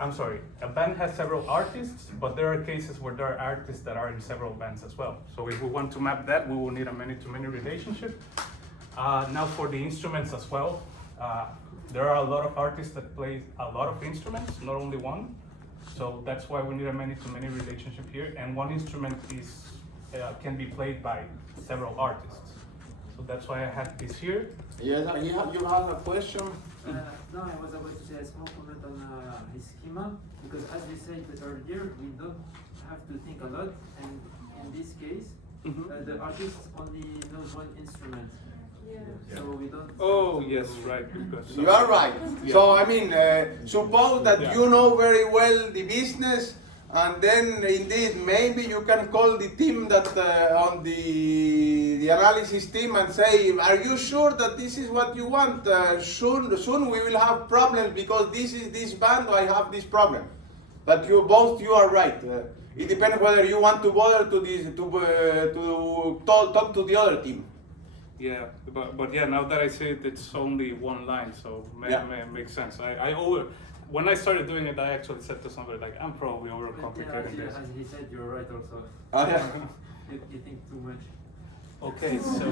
I'm sorry, a band has several artists, but there are cases where there are artists that are in several bands as well. So if we want to map that, we will need a many-to-many relationship. Now for the instruments as well, there are a lot of artists that play a lot of instruments, not only one. So that's why we need a many-to-many relationship here. And one instrument is can be played by several artists. So that's why I have this here. Yes, you have a question? No, I was about to say a small comment on his schema, because as you said earlier, we don't have to think a lot, and in this case, the artist only knows one instrument. Yeah. So we don't. Oh yes, right. Because, You are right. Yeah. So I mean, suppose that you know very well the business, and then indeed maybe you can call the team that on the analysis team and say, are you sure that this is what you want? Soon we will have problems because this is this band. I have this problem. But you are right. It depends whether you want to bother to talk to the other team. Yeah, but yeah, now that I see it, it's only one line, so makes sense. When I started doing it, I actually said to somebody like, I'm probably overcomplicating this. As he said, you're right also. Oh, yeah. You think too much. Okay, so.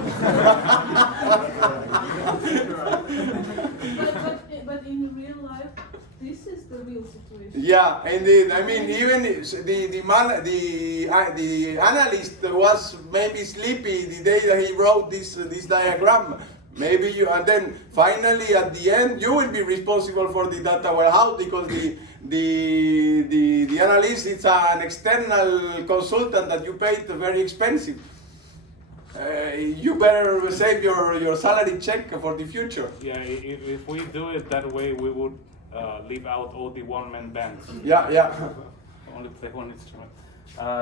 but in real life, this is the real situation. Yeah, indeed. I mean, even the analyst was maybe sleepy the day that he wrote this diagram. Maybe you, and then finally at the end you will be responsible for the data warehouse, because the analyst is an external consultant that you paid very expensive. You better save your salary check for the future. Yeah, if we do it that way, we would leave out all the one-man bands. Yeah. Only play one instrument.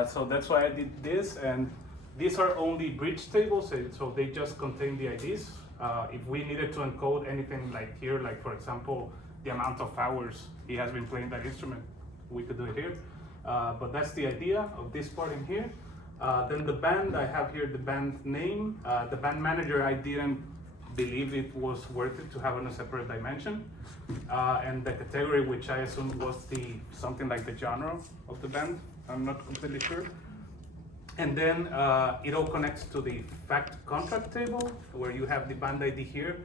So that's why I did this, and these are only bridge tables, so they just contain the IDs. If we needed to encode anything like here, like for example, the amount of hours he has been playing that instrument, we could do it here. But that's the idea of this part in here. Then the band, I have here the band name. The band manager, I didn't believe it was worth it to have on a separate dimension. And the category, which I assumed was something like the genre of the band. I'm not completely sure. And then it all connects to the fact contract table, where you have the band ID here.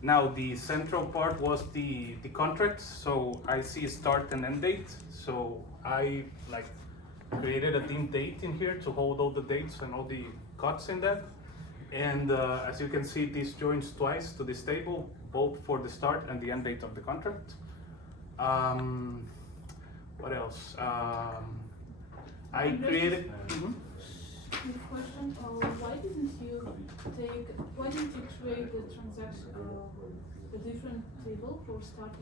Now the central part was the contracts, so I see start and end date. So I created a dim date in here to hold all the dates and all the cuts in that. And as you can see, this joins twice to this table, both for the start and the end date of the contract. What else? I created. Quick question: why didn't you create the transaction, a different table for start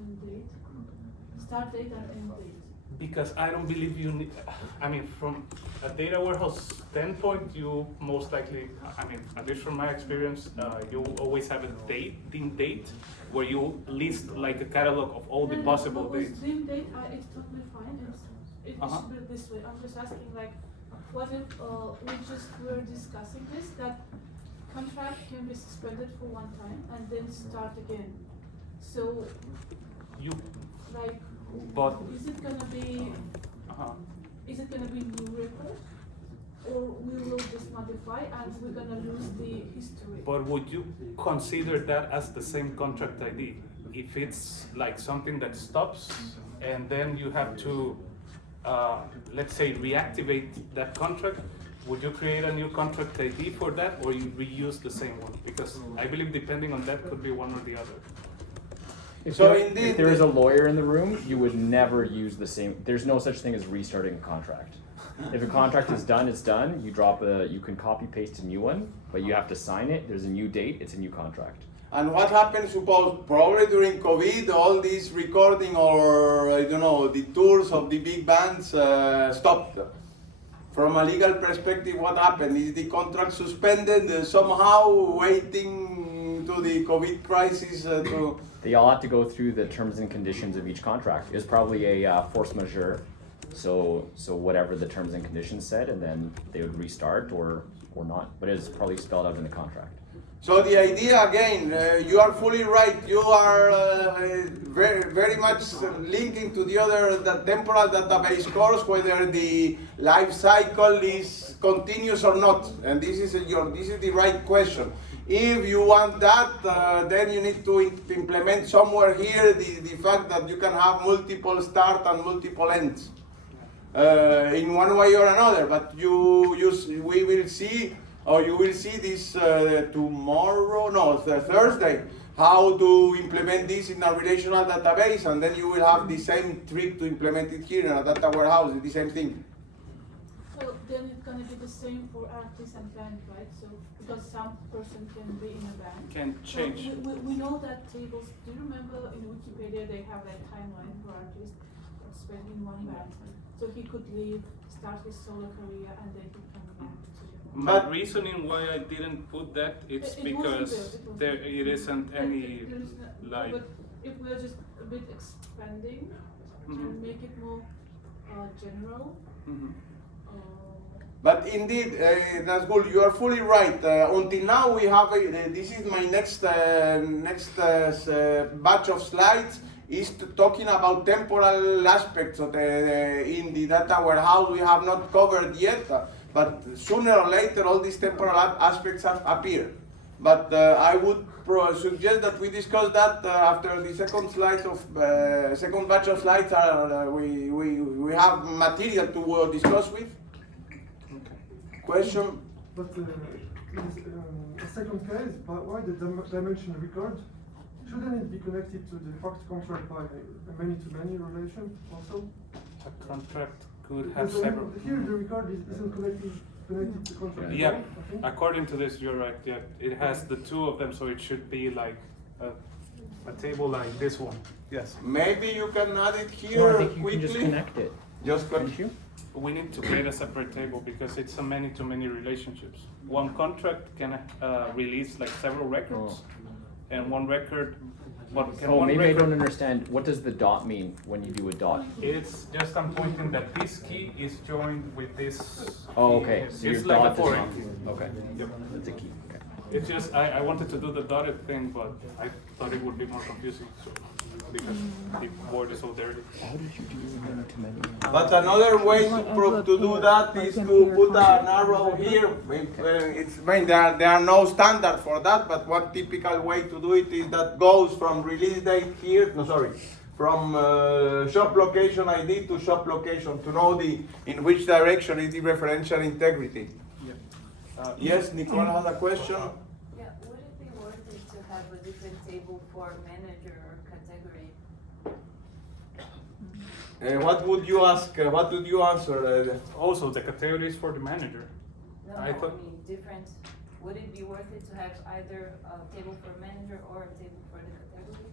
date and end date? Because I don't believe you need, I mean, from a data warehouse standpoint, you most likely, I mean, at least from my experience, you always have a dim date, where you list like a catalog of all the possible dates. Dim date, it's totally fine. It should be this way. I'm just asking, like, what if we just were discussing this, that contract can be suspended for one time and then start again. So, But is it gonna be new record, or we will just modify and we're gonna lose the history? But would you consider that as the same contract ID? If it's like something that stops and then you have to, let's say, reactivate that contract, would you create a new contract ID for that, or you reuse the same one? Because I believe depending on that could be one or the other. If there is a lawyer in the room, you would never use the same. There's no such thing as restarting a contract. If a contract is done, it's done. You can copy paste a new one, but you have to sign it. There's a new date. It's a new contract. And what happened, suppose, probably during COVID, all this recording or, I don't know, the tours of the big bands stopped. From a legal perspective, what happened? Is the contract suspended somehow, waiting to the COVID crisis to... They all have to go through the terms and conditions of each contract. It was probably a force majeure, so whatever the terms and conditions said, and then they would restart or not. But it's probably spelled out in the contract. So the idea again, you are fully right. You are very much linking to the temporal database course, whether the life cycle is continuous or not. And this is the right question. If you want that, then you need to implement somewhere here the fact that you can have multiple start and multiple ends in one way or another. But we will see. Or you will see this Thursday, how to implement this in a relational database, and then you will have the same trick to implement it here in a data warehouse, it's the same thing. So then it's gonna be the same for artist and band, right? So because some person can be in a band. Can change. So we know that tables, do you remember in Wikipedia they have a timeline for artists spending one band. So he could leave, start his solo career, and then he come back to the band. My reasoning why I didn't put that it's because it isn't any like. But if we're just a bit expanding and make it more general. But indeed, Nazgul, you are fully right. Until now, we have this is my next batch of slides is talking about temporal aspects of in the data warehouse we have not covered yet. But sooner or later, all these temporal aspects appear. But I would suggest that we discuss that after the second slide of second batch of slides. We have material to discuss with. Okay. Question. But a second case, but why the dimension record? Shouldn't it be connected to the fact contract by a many-to-many relation also? A contract could have because several. Here the record isn't connected to contract. Yeah, okay? according to this, you're right. Yeah, it has the two of them, so it should be like a table like this one. Yes. Maybe you can add it here No, I think you quickly. can just connect it. Just connect you? We need to create a separate table because it's a many-to-many relationships. One contract can release like several records, and one record. But can one maybe I record, don't understand. What does the dot mean when you do a dot? It's just I'm pointing that this key is joined with this. Oh, key. okay. So it's your like dot a foreign is key. not. Okay. Yep. That's a key. Okay. It's just I wanted to do the dotted thing, but I thought it would be more confusing. So because the board is so dirty. How did you do many-to-many? But another way to do that is to put an arrow here. There are no standard for that, but one typical way to do it is that goes from release date here, from shop location ID to shop location to know in which direction is the referential integrity. Yeah. Yes, Nicole has a question. Yeah, would it be worth it to have a different table for manager or category? What would you ask? What would you answer? Also, the categories for the manager. No, I I thought- mean different. Would it be worth it to have either a table for manager or a table for the category?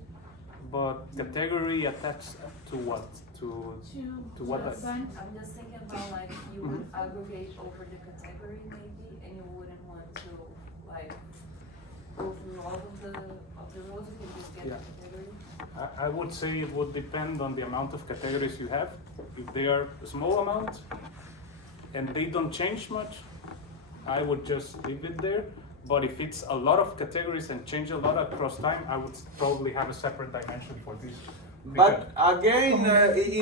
But category attached to what? To what? the band. I'm just thinking about like you would aggregate over the category maybe, and you wouldn't want to like go through all of the rows. You could just get Yeah. the category. I would say it would depend on the amount of categories you have. If they are a small amount and they don't change much, I would just leave it there. But if it's a lot of categories and change a lot across time, I would probably have a separate dimension for this. But again,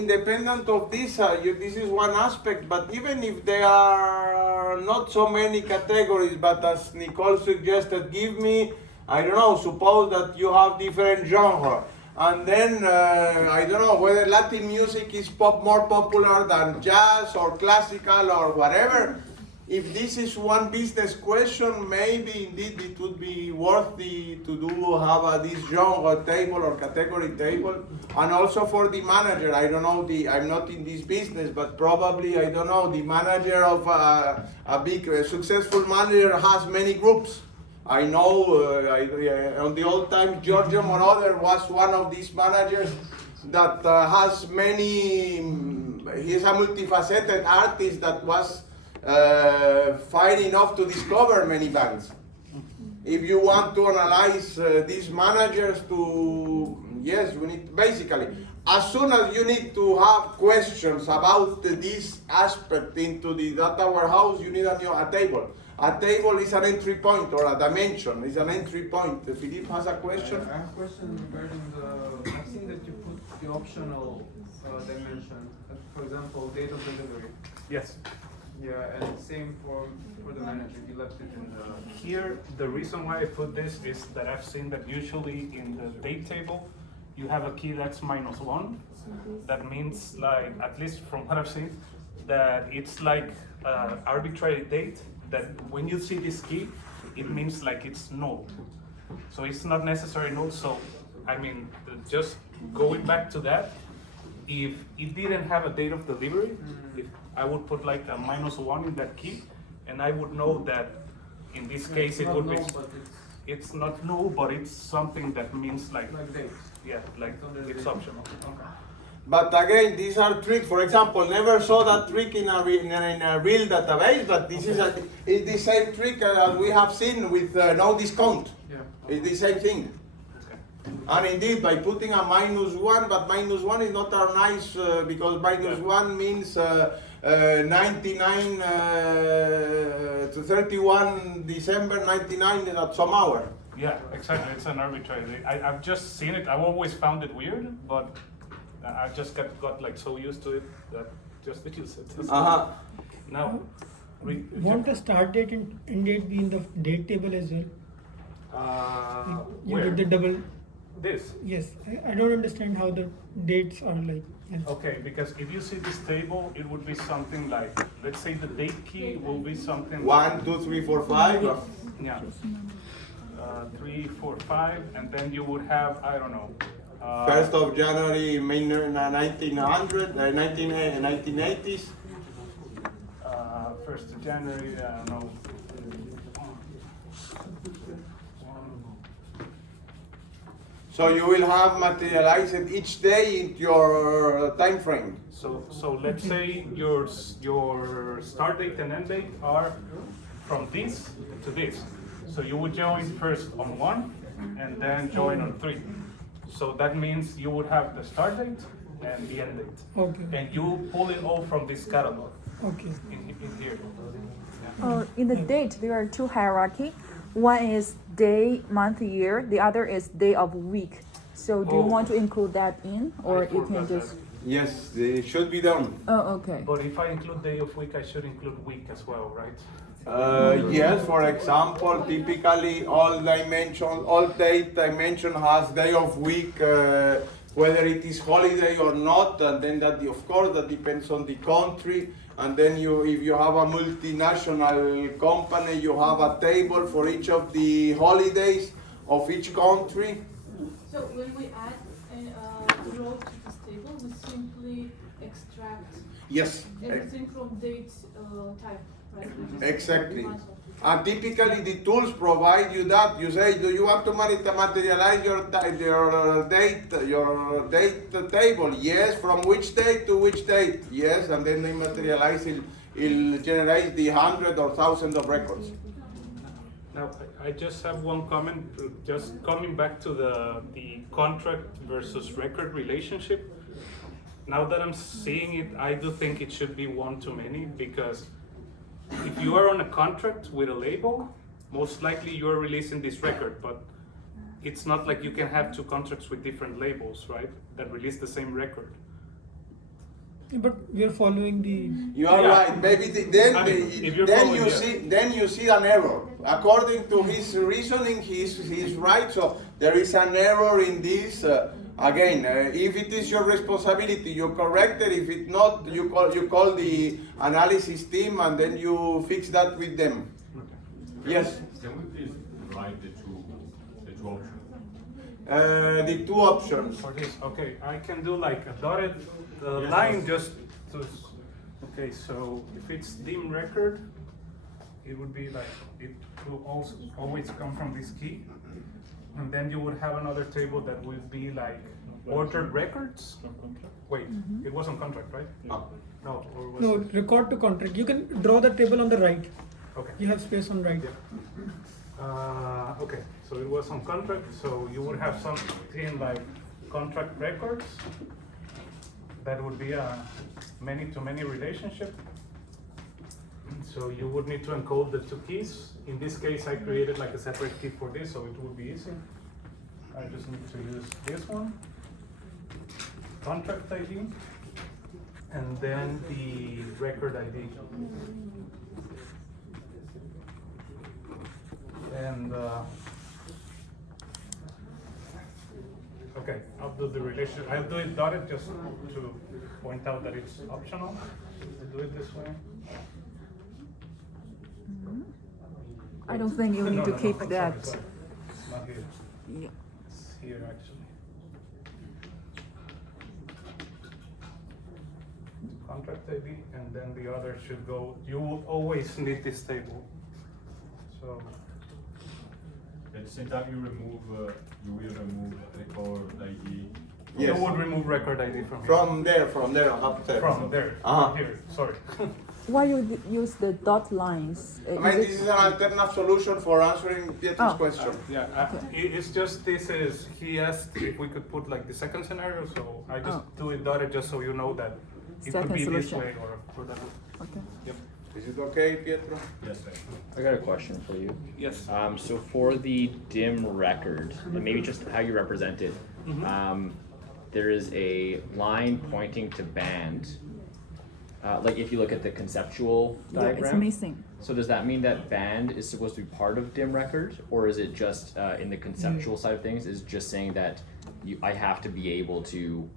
independent of this, this is one aspect, but even if there are not so many categories, but as Nicole suggested, give me, I don't know, suppose that you have different genre, and then, I don't know, whether Latin music is more popular than jazz or classical or whatever, if this is one business question, maybe indeed it would be worthy to have this genre table or category table, and also for the manager. I don't know I'm not in this business, but probably I don't know the manager of a big successful manager has many groups. I know on the old time Giorgio Moroder was one of these managers that has many. He's a multifaceted artist that was fine enough to discover many bands. If you want to analyze these managers, yes, we need basically, as soon as you need to have questions about this aspect into the data warehouse, you need a table. A table is an entry point, or a dimension is an entry point. Philippe has a question. I have a question regarding I've seen that you put the optional dimension, for example, date of delivery. Yes. Yeah, and same for the manager, you left it in the... Here, the reason why I put this is that I've seen that usually in the date table, you have a key that's -1. That means, like, at least from what I've seen, that it's like arbitrary date, that when you see this key, it means like it's null. So it's not necessarily null. So, I mean, just going back to that, if it didn't have a date of delivery, if I would put like a -1 in that key, and I would know that in this case it would be, it's not null, but it's something that means like date. Yeah, like it's optional. Okay. But again, these are tricks. For example, never saw that trick in a real database, but this is it's the same trick as we have seen with no discount. Yeah. It's the same thing. And indeed, by putting a -1, but -1 is not a nice, because -1 means 99 to 31 December 99 at some hour. Yeah, exactly. It's an arbitrary. I've just seen it. I've always found it weird, but I just got like so used to it that just to use it. Now, won't the start date and end date be in the date table as well? You where? did the double. This. Yes, I don't understand how the dates are like. Okay, because if you see this table, it would be something like, let's say the date key will be something 1, 2, 3, 4, 5. Yeah. 3, 4, 5, and then you would have, I don't know. 1st of January 1980s. 1st of January, I don't know. So you will have materialized each day into your time frame. So let's say your start date and end date are from this to this. So you would join first on 1 and then join on 3. So that means you would have the start date and the end date. Okay. And you pull it all from this catalog. Okay. In here. In the date, there are two hierarchy. One is day, month, year. The other is day of week. So do you want to include that in, or you can just? Yes, it should be done. Oh, okay. But if I include day of week, I should include week as well, right? Yes, for example, typically all date dimension has day of week, whether it is holiday or not, and then that of course that depends on the country. And then if you have a multinational company, you have a table for each of the holidays of each country. So when we add a row to this table, we simply extract everything from date type, right? Exactly. And typically the tools provide you that. You say, do you want to materialize your date table? Yes. From which date to which date? Yes. And then they materialize it'll generate the 100 or 1,000 of records. Now, I just have one comment, just coming back to the contract versus record relationship. Now that I'm seeing it, I do think it should be one to many, because if you are on a contract with a label, most likely you are releasing this record, but it's not like you can have two contracts with different labels, right, that release the same record. But we are following the. You are Yeah. right. Maybe if you're following, yeah. then you see an error. According to his reasoning, he's right. So there is an error in this. Again, if it is your responsibility, you correct it. If it not, you call the analysis team and then you fix that with them. Yes. Can we please write the two options? The two options. For this, okay, I can do like a dotted line just to. Okay, so if it's dim record, it would be like it will also always come from this key, and then you would have another table that would be like ordered records. Wait, it was on contract, right? No, or was No, it? record to contract. You can draw the table on the right. Okay. You have space on right. Okay, so it was on contract, so you would have something like contract records. That would be a many-to-many relationship. So you would need to encode the two keys. In this case, I created like a separate key for this, so it would be easy. I just need to use this one, contract ID, and then the record ID. And okay, I'll do the relation. I'll do it dotted just to point out that it's optional. I'll do it this way. I don't think you need to keep sorry, that. sorry. It's not here. Yeah. It's here actually. Contract ID, and then the other should go. You will always need this table. So. At the same time, you will remove record ID. Yes. You would remove record ID from here. From there, up there. From there. Uh-huh. From here. Sorry. Why you use the dot lines? I mean, this is an alternative solution for answering Pietro's Oh. question. Yeah, it's just this is, he asked if we could put like the second scenario, so I just do it dotted just so you know that it Second could be solution. this way or that way. Okay. Yep. Is it okay, Pietro? Yes, sir. I got a question for you. Yes. So for the dim record, and maybe just how you represent it, there is a line pointing to band. Like if you look at the conceptual Yeah, diagram. it's missing. So does that mean that band is supposed to be part of dim record, or is it just in the conceptual side of things? Is just saying that I have to be able to.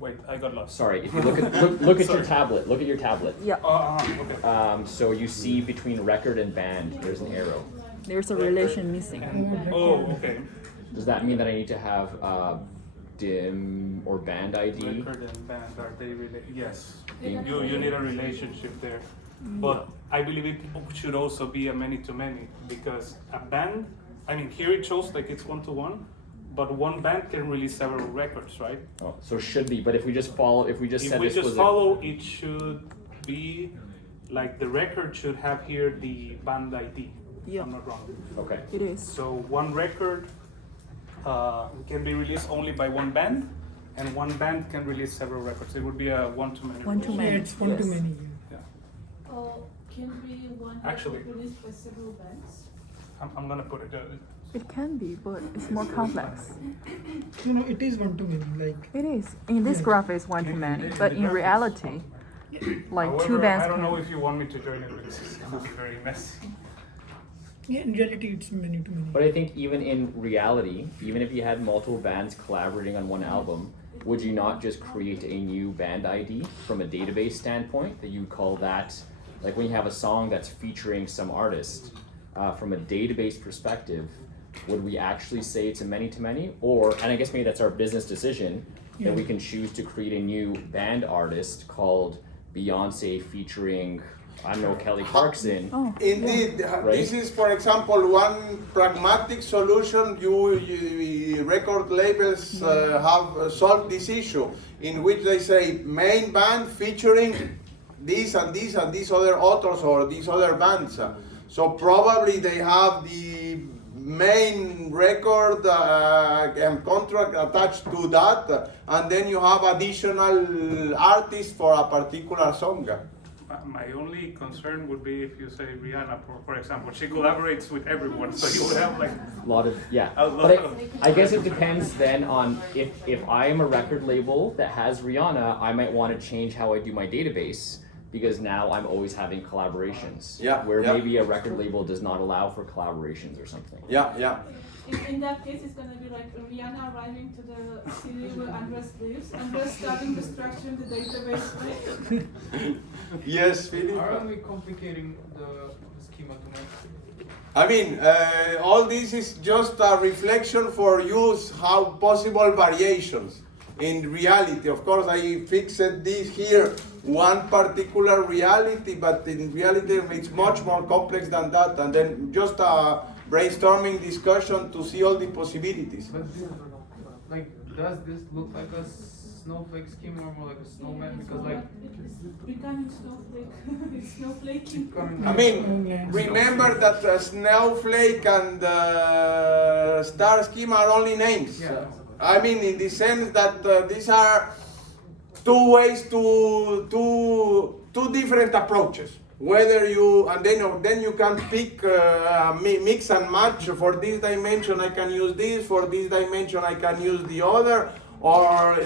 Wait, I got lost. Sorry, if you look at look at your Sorry. tablet. Look at your tablet. Yeah. Okay. So you see between record and band, there's an arrow. There's a relation missing. Oh, okay. Does that mean that I need to have dim or band ID? Record and band, are they related? Yes. You need a relationship there. But I believe it should also be a many-to-many, because a band, I mean, here it shows like it's one-to-one, but one band can release several records, right? Oh, so it should be, but if we just follow, if we just If said we this just was follow, it should be, like the record should have here the band ID, if Yeah. I'm not wrong. okay. It is. So one record can be released only by one band, and one band can release several records. It would be a one-to-many. One to relation. many. Yeah, it's one to Yes. many. Yeah. Can be one Actually- record released by several bands? I'm gonna put it. It can be, but it's more complex. No, it is one to many. Like It is. In this graph, it's one to many, but in reality, like However, two bands I don't know can. if you want me to join it because it's gonna be very messy. yeah, in reality, it's many to many. But I think even in reality, even if you had multiple bands collaborating on one album, would you not just create a new band ID from a database standpoint that you call that, like when you have a song that's featuring some artist, from a database perspective, would we actually say it's a many-to-many? Or, and I guess maybe that's our business decision, that we can choose to create a new band artist called Beyonce featuring, I don't know, Kelly Clarkson. Oh, Indeed, Right. this is, for example, one pragmatic solution. You record labels have solved this issue, in which they say main band featuring these and these and these other authors or these other bands. So probably they have the main record and contract attached to that, and then you have additional artists for a particular song. My only concern would be if you say Rihanna, for example, she collaborates with everyone, so you would have like A lot of, yeah. a lot But of. I guess it depends then on if I am a record label that has Rihanna, I might want to change how I do my database because now I'm always having collaborations. Yeah, Where yeah. maybe a record label does not allow for collaborations or something. Yeah, yeah. In that case, it's gonna be like Rihanna arriving to the city where Andres lives and just starting to structure in the database, right? Yes, Philip. Aren't we complicating the schema too much? I mean, all this is just a reflection for use how possible variations. In reality, of course, I fixed this here, one particular reality, but in reality it's much more complex than that, and then just a brainstorming discussion to see all the possibilities. But like, does this look like a snowflake schema or more like a snowman? Because like, It's becoming snowflake. It's snowflaking. I mean, remember that snowflake and star schema are only names. Yeah. I mean, in the sense that these are two ways to two different approaches. Whether you and then you can pick mix and match. For this dimension, I can use this. For this dimension, I can use the other. Or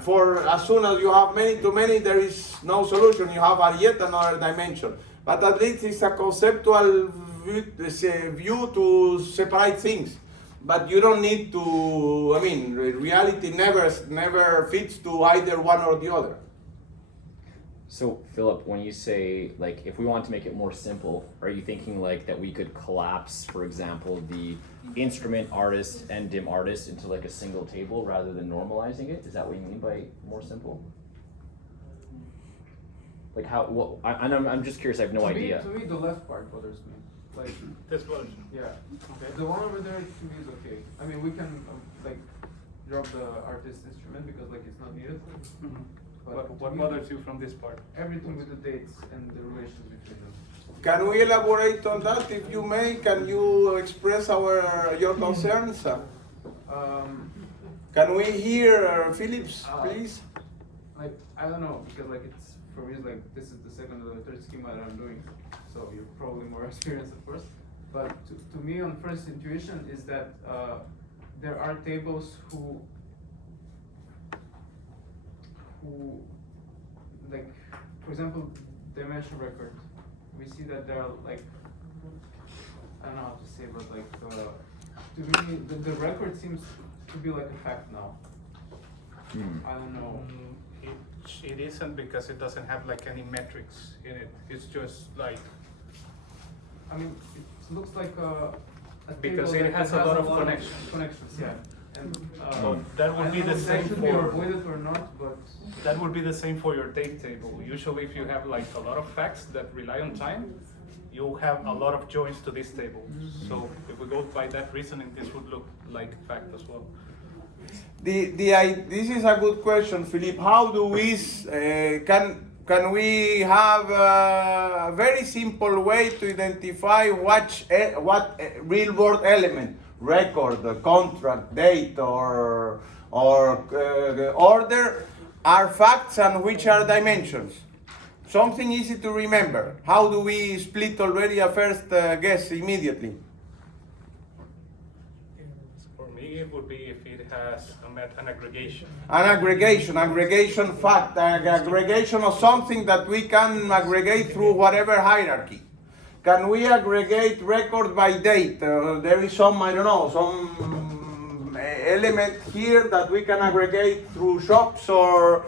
for as soon as you have many too many, there is no solution. You have yet another dimension. But at least it's a conceptual view to separate things. But you don't need to. I mean, reality never fits to either one or the other. So Philip, when you say like if we want to make it more simple, are you thinking like that we could collapse, for example, the instrument artist and dim artist into like a single table rather than normalizing it? Is that what you mean by more simple? Like how? What? I'm just curious. I have no idea. To me, the left part bothers me. Like This one. yeah, the one over there to me is okay. I mean, we can like drop the artist instrument because like it's not needed. What bothers you from this part? Everything with the dates and the relations between them. Can we elaborate on that, if you may? Can you express your concerns? Can we hear Phillips, please? Like I don't know because like it's for me it's like this is the second or the third schema that I'm doing, so you're probably more experienced of course. But to me, on first intuition is that there are tables who like, for example, dimension record. We see that there are like, I don't know how to say, but like to me the record seems to be like a fact now. I don't know. It isn't because it doesn't have like any metrics in it. It's just like. I mean, it looks like a Because table it that has a lot of connections, yeah. And that would I be don't know the if same that should be for. avoided or not, but That would be the same for your date table. Usually, if you have like a lot of facts that rely on time, you have a lot of joins to this table. So if we go by that reasoning, this would look like fact as well. This is a good question, Philippe. How do we can we have a very simple way to identify what real world element, record, contract, date, or order are facts and which are dimensions? Something easy to remember. How do we split already a first guess immediately? For me, it would be if it has an aggregation. An aggregation fact, an aggregation of something that we can aggregate through whatever hierarchy. Can we aggregate record by date? There is some, I don't know, some element here that we can aggregate through shops or,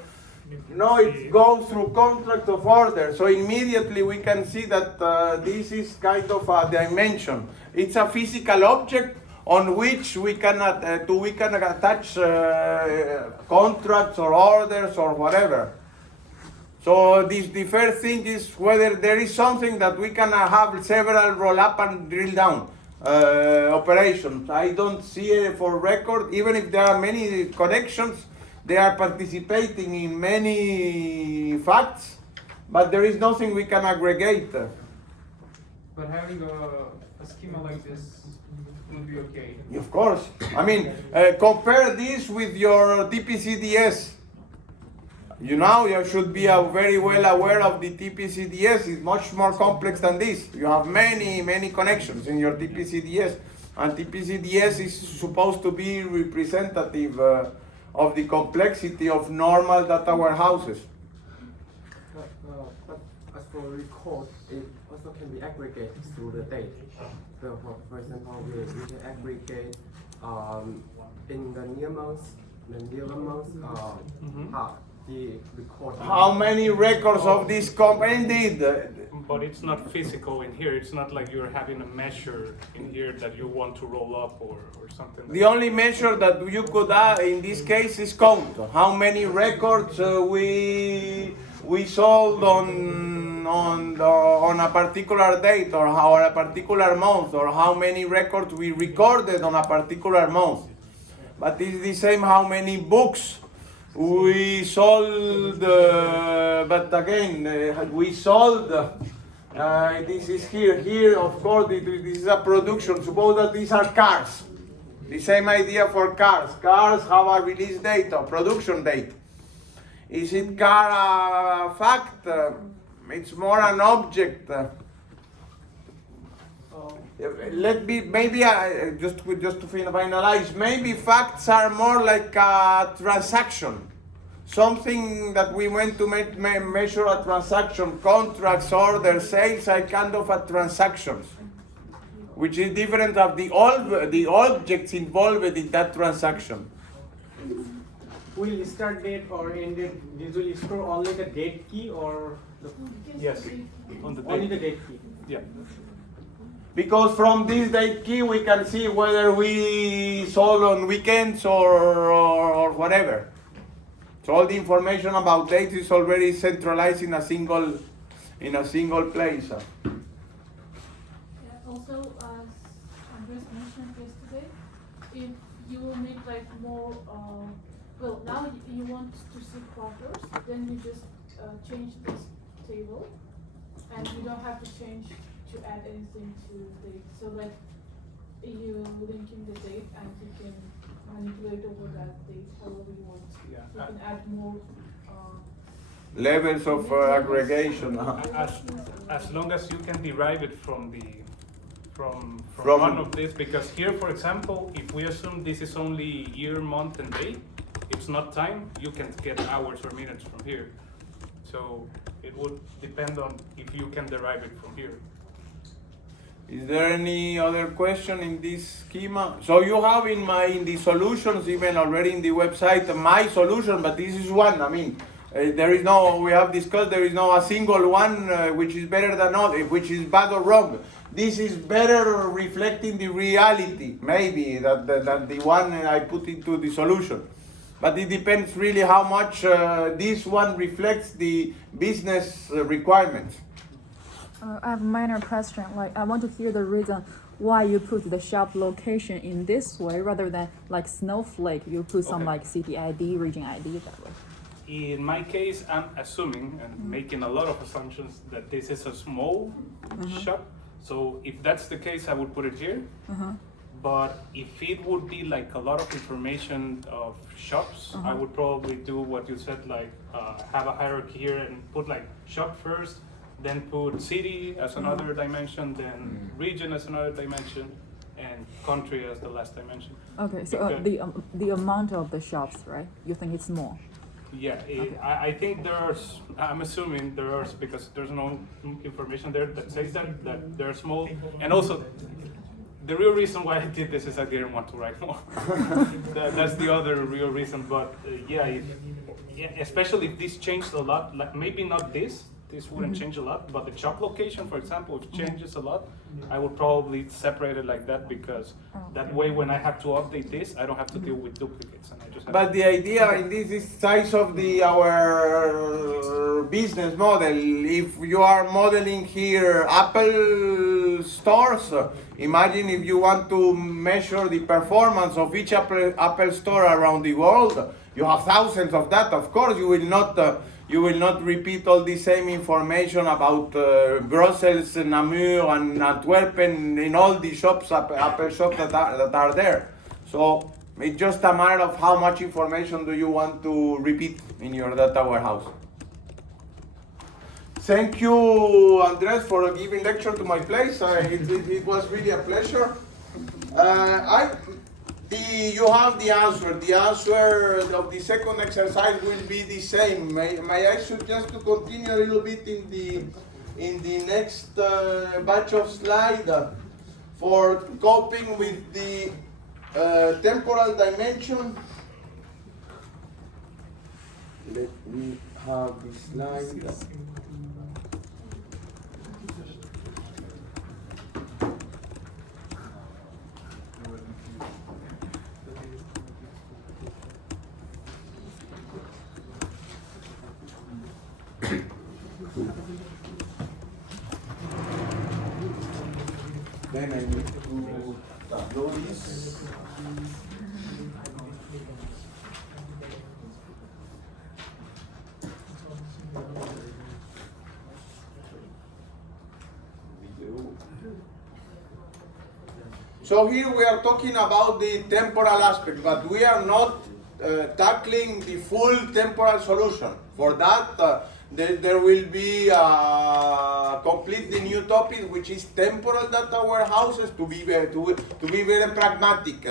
no, it goes through contract of order. So immediately we can see that this is kind of a dimension. It's a physical object on which we can attach contracts or orders or whatever. So the first thing is whether there is something that we can have several roll up and drill down operations. I don't see it for record, even if there are many connections, they are participating in many facts, but there is nothing we can aggregate. But having a schema like this would be okay. Of course. I mean, compare this with your TPCDS. You know, you should be very well aware of the TPCDS. It's much more complex than this. You have many connections in your TPCDS, and TPCDS is supposed to be representative of the complexity of normal data warehouses. But as for record, it also can be aggregated through the date. So for example, we can aggregate in the near month, the record. How many records of this indeed? But it's not physical in here. It's not like you're having a measure in here that you want to roll up or something. The only measure that you could add in this case is count. How many records we sold on a particular date or a particular month, or how many records we recorded on a particular month. But it's the same how many books we sold, but again, we sold, this is here of course, this is a production. Suppose that these are cars. The same idea for cars. Cars have a release date or production date. Is it car a fact? It's more an object. Let me maybe just to finalize. Maybe facts are more like a transaction, something that we want to measure a transaction. Contracts, orders, sales are kind of a transactions, which is different of the objects involved in that transaction. Will start date or end date usually store only the date key or the yes, on the date. only the date key? Yeah. Because from this date key we can see whether we sold on weekends or whatever. So all the information about dates is already centralized in a single place. Yeah, also, as Andres mentioned yesterday, if you will make like more, well, now you want to see quarters, then you just change this table, and you don't have to change to add anything to date. So like you link in the date and you can manipulate over that date however you want. Yeah. You can add more Levels of aggregation. As long as you can derive it from From- one of these, because here, for example, if we assume this is only year, month, and day, it's not time. You can get hours or minutes from here. So it would depend on if you can derive it from here. Is there any other question in this schema? So you have in the solutions, even already in the website, my solution, but this is one. I mean, there is no, we have discussed, there is no a single one which is better than other, which is bad or wrong. This is better reflecting the reality, maybe, than the one I put into the solution. But it depends really how much this one reflects the business requirements. I have a minor question. Like, I want to hear the reason why you put the shop location in this way rather than like Snowflake. You put some like city ID, region ID that way. In my case, I'm assuming and making a lot of assumptions that this is a small shop. So if that's the case, I would put it here. But if it would be like a lot of information of shops, I would probably do what you said, like have a hierarchy here and put like shop first, then put city as another dimension, then region as another dimension, and country as the last dimension. Okay, so the amount of the shops, right? You think it's more? Yeah, I think there's, I'm assuming there are, because there's no information there that says that they're small. And also, the real reason why I did this is I didn't want to write more. That's the other real reason. But especially if this changed a lot, like maybe not this wouldn't change a lot, but the shop location, for example, if changes a lot, I would probably separate it like that, because that way when I have to update this, I don't have to deal with duplicates. And I just have But the idea in this is size of our business model. If you are modeling here Apple stores, imagine if you want to measure the performance of each Apple store around the world. You have thousands of that. Of course, you will not repeat all the same information about Brussels, Namur, and Antwerpen in all the shops, Apple shops that are there. So It's just a matter of how much information do you want to repeat in your data warehouse. Thank you, Andres, for giving lecture to my place. It was really a pleasure. You have the answer. The answer of the second exercise will be the same. May I suggest to continue a little bit in the next batch of slides for coping with the temporal dimension. Let me have this slide. Then I need to upload this. So here we are talking about the temporal aspect, but we are not tackling the full temporal solution. For that, there will be a completely new topic, which is temporal data warehouses, to be very pragmatic.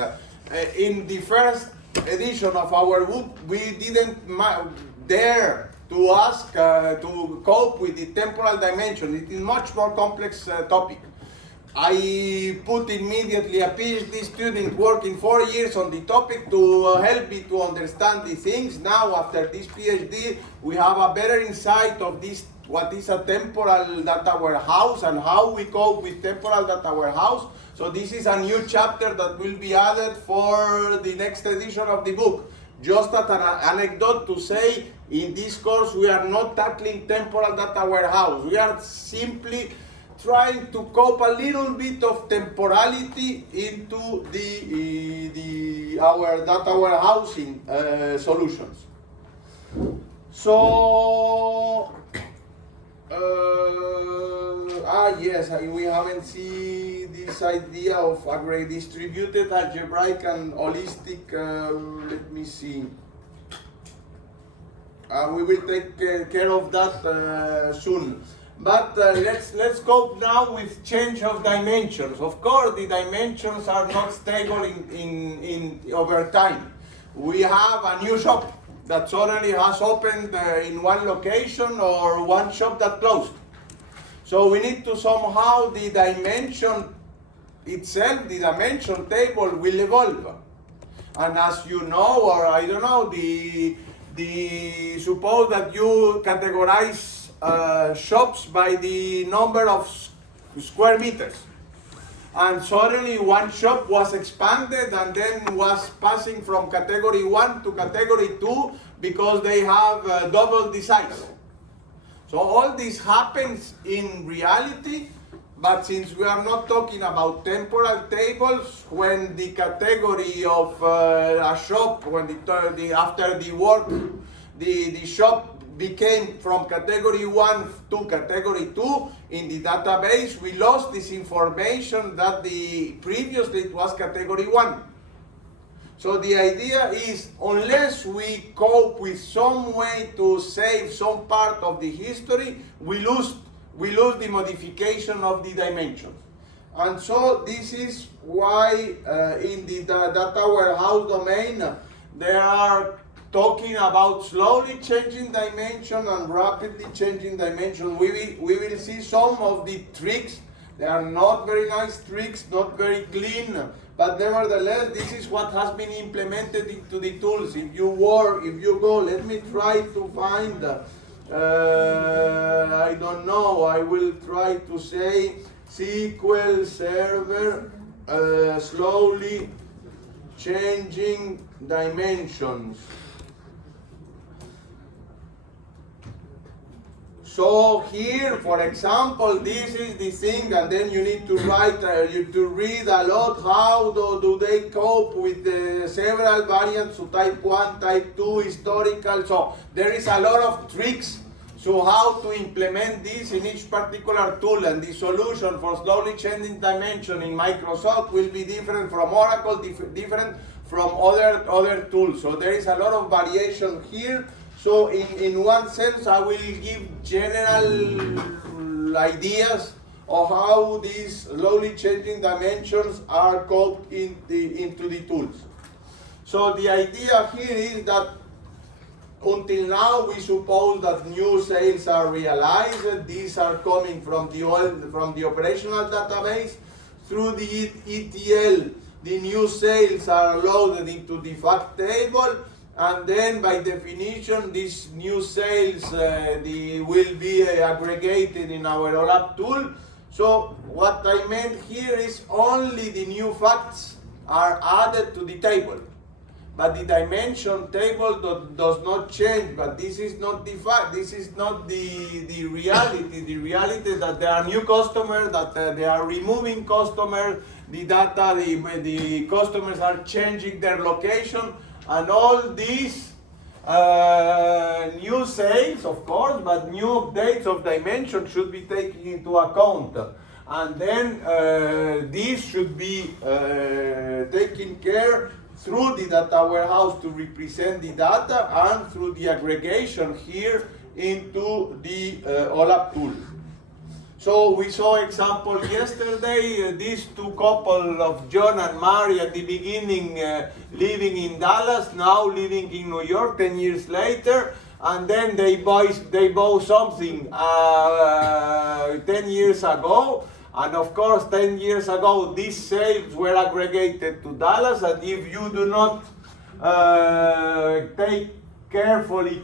In the first edition of our book, we didn't dare to ask to cope with the temporal dimension. It is a much more complex topic. I put immediately a PhD student working 4 years on the topic to help me to understand the things. Now, after this PhD, we have a better insight of this, what is a temporal data warehouse and how we cope with temporal data warehouse. So this is a new chapter that will be added for the next edition of the book. Just as an anecdote to say, in this course, we are not tackling temporal data warehouse. We are simply trying to cope a little bit of temporality into our data warehousing solutions. So, yes, we haven't seen this idea of a distributed, algebraic, and holistic. Let me see. We will take care of that soon. But let's cope now with change of dimensions. Of course, the dimensions are not stable in over time. We have a new shop that suddenly has opened in one location, or one shop that closed. So we need to somehow, the dimension itself, the dimension table will evolve. And as you know, or I don't know, suppose that you categorize shops by the number of square meters. And suddenly one shop was expanded and then was passing from category 1 to category 2 because they have double the size. So all this happens in reality, but since we are not talking about temporal tables, when the category of a shop, when after the work, the shop became from category 1 to category 2 in the database, we lost this information that previously it was category 1. So the idea is, unless we cope with some way to save some part of the history, we lose the modification of the dimensions. And so this is why in the data warehouse domain, there are talking about slowly changing dimension and rapidly changing dimension. We will see some of the tricks. They are not very nice tricks, not very clean, but nevertheless, this is what has been implemented into the tools. If you go, let me try to find, I don't know, I will try to say SQL Server slowly changing dimensions. So here, for example, this is the thing, and then you need to write, you to read a lot. How do they cope with the several variants to type 1, type 2, historical? So there is a lot of tricks. So how to implement this in each particular tool, and the solution for slowly changing dimension in Microsoft will be different from Oracle, different from other tools. So there is a lot of variation here. So in one sense, I will give general ideas of how these slowly changing dimensions are coded into the tools. So the idea here is that until now we suppose that new sales are realized. These are coming from the operational database. Through the ETL, the new sales are loaded into the fact table, and then by definition these new sales will be aggregated in our OLAP tool. So what I meant here is only the new facts are added to the table, but the dimension table does not change. But this is not the fact, this is not the reality. The reality is that there are new customers, that they are removing customers, the data, the customers are changing their location, and all these new sales, of course, but new updates of dimension should be taken into account. And then this should be taken care through the data warehouse to represent the data, and through the aggregation here into the OLAP tool. So we saw example yesterday, these two couple of John and Mary at the beginning living in Dallas, now living in New York 10 years later, and then they bought something 10 years ago. And of course, 10 years ago, these sales were aggregated to Dallas, and if you do not take carefully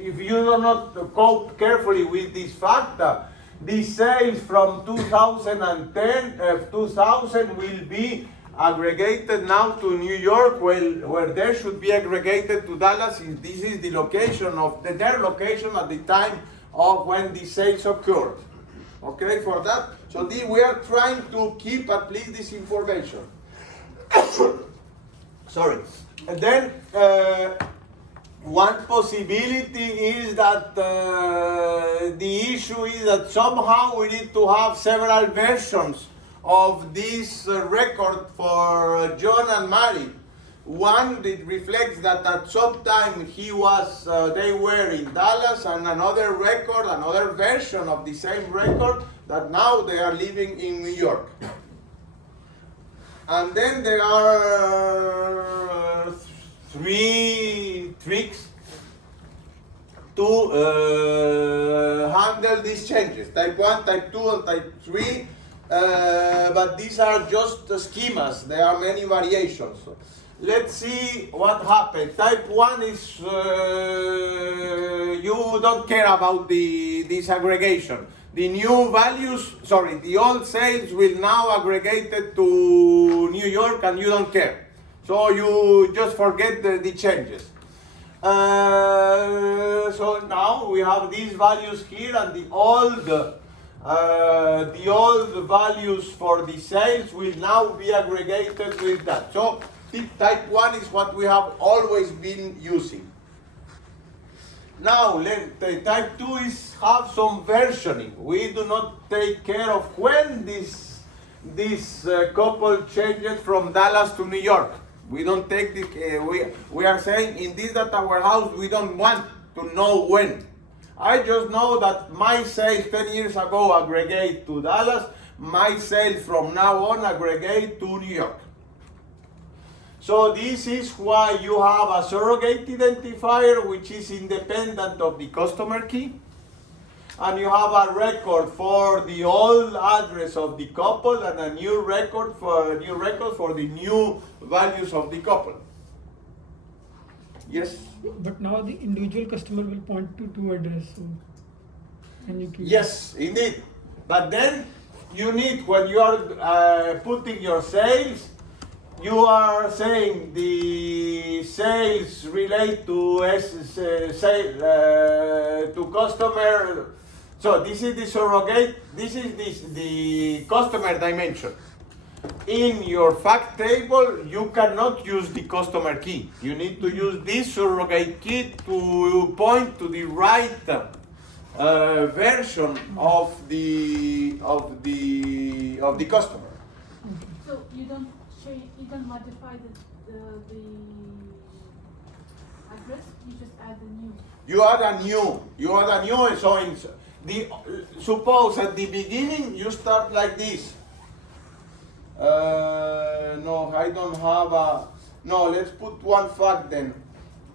if you do not cope carefully with this fact, these sales from 2000 will be aggregated now to New York, where they should be aggregated to Dallas. This is the location of their location at the time of when the sales occurred. Okay, for that. So we are trying to keep at least this information. Sorry. And then one possibility is that the issue is that somehow we need to have several versions of this record for John and Mary. One that reflects that at some time they were in Dallas, and another record, another version of the same record that now they are living in New York. And then there are three tricks to handle these changes. Type 1, type 2, and type 3. But these are just schemas. There are many variations. Let's see what happened. Type 1 is you don't care about this aggregation. The new values, the old sales will now aggregate it to New York, and you don't care. So you just forget the changes. So now we have these values here, and the old values for the sales will now be aggregated with that. So type 1 is what we have always been using. Now, type 2 have some versioning. We do not take care of when this couple changed from Dallas to New York. We don't take we are saying in this data warehouse we don't want to know when. I just know that my sales 10 years ago aggregate to Dallas, my sales from now on aggregate to New York. So this is why you have a surrogate identifier, which is independent of the customer key, and you have a record for the old address of the couple and a new record for the new values of the couple. Yes. But now the individual customer will point to two addresses. So can you keep yes, indeed. But then you need, when you are putting your sales, you are saying the sales relate to to customer. So this is the surrogate. This is the customer dimension. In your fact table, you cannot use the customer key. You need to use this surrogate key to point to the right version of the customer. So you don't don't modify the address, you just add a new. You add a new, and so suppose at the beginning you start like this. No, I don't have a, no, let's put one fact then.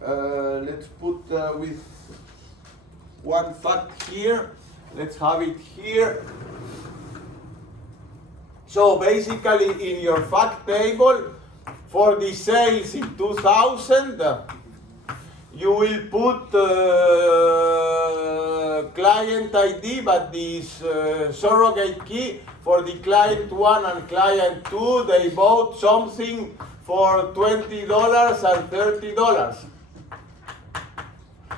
Let's put with one fact here. Let's have it here. So basically in your fact table, for the sales in 2000, you will put client ID, but this surrogate key for the client 1 and client 2, they bought something for $20 and $30.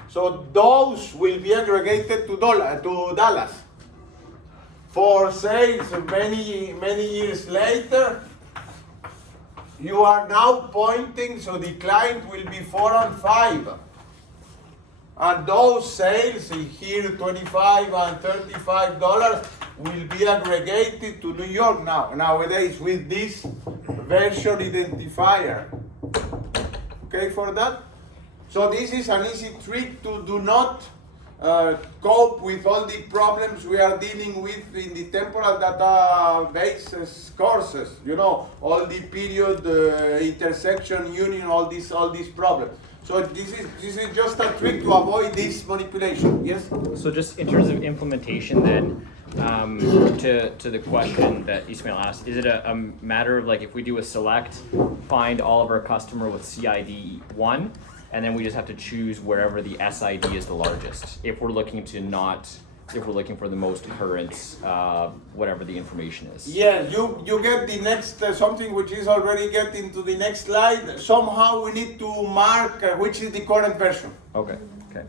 So those will be aggregated to Dallas. For sales many years later, you are now pointing, so the client will be 4 and 5. And those sales here, $25 and $35, will be aggregated to New York nowadays with this version identifier. Okay for that? So this is an easy trick to do not cope with all the problems we are dealing with in the temporal databases courses. You know, all the period, intersection, union, all these problems. So this is just a trick to avoid this manipulation. Yes. So just in terms of implementation, then, to the question that Ismail asked, is it a matter of like if we do a select, find all of our customer with CID 1, and then we just have to choose wherever the SID is the largest. If we're looking for the most current, whatever the information is. Yeah, you get the next something which is already getting to the next slide. Somehow we need to mark which is the current version. Okay. Okay.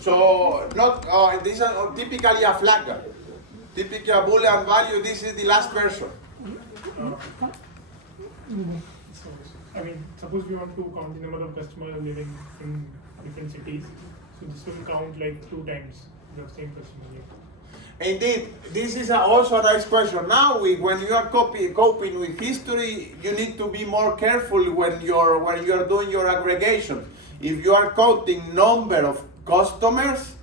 So not this is typically a flag, typically a Boolean value. This is the last version. I mean, suppose we want to count the number of customers living in different cities. So this will count like 2 times the same customer. Indeed, this is also a nice question. Now, when you are coping with history, you need to be more careful when you are doing your aggregation. If you are counting number of customers,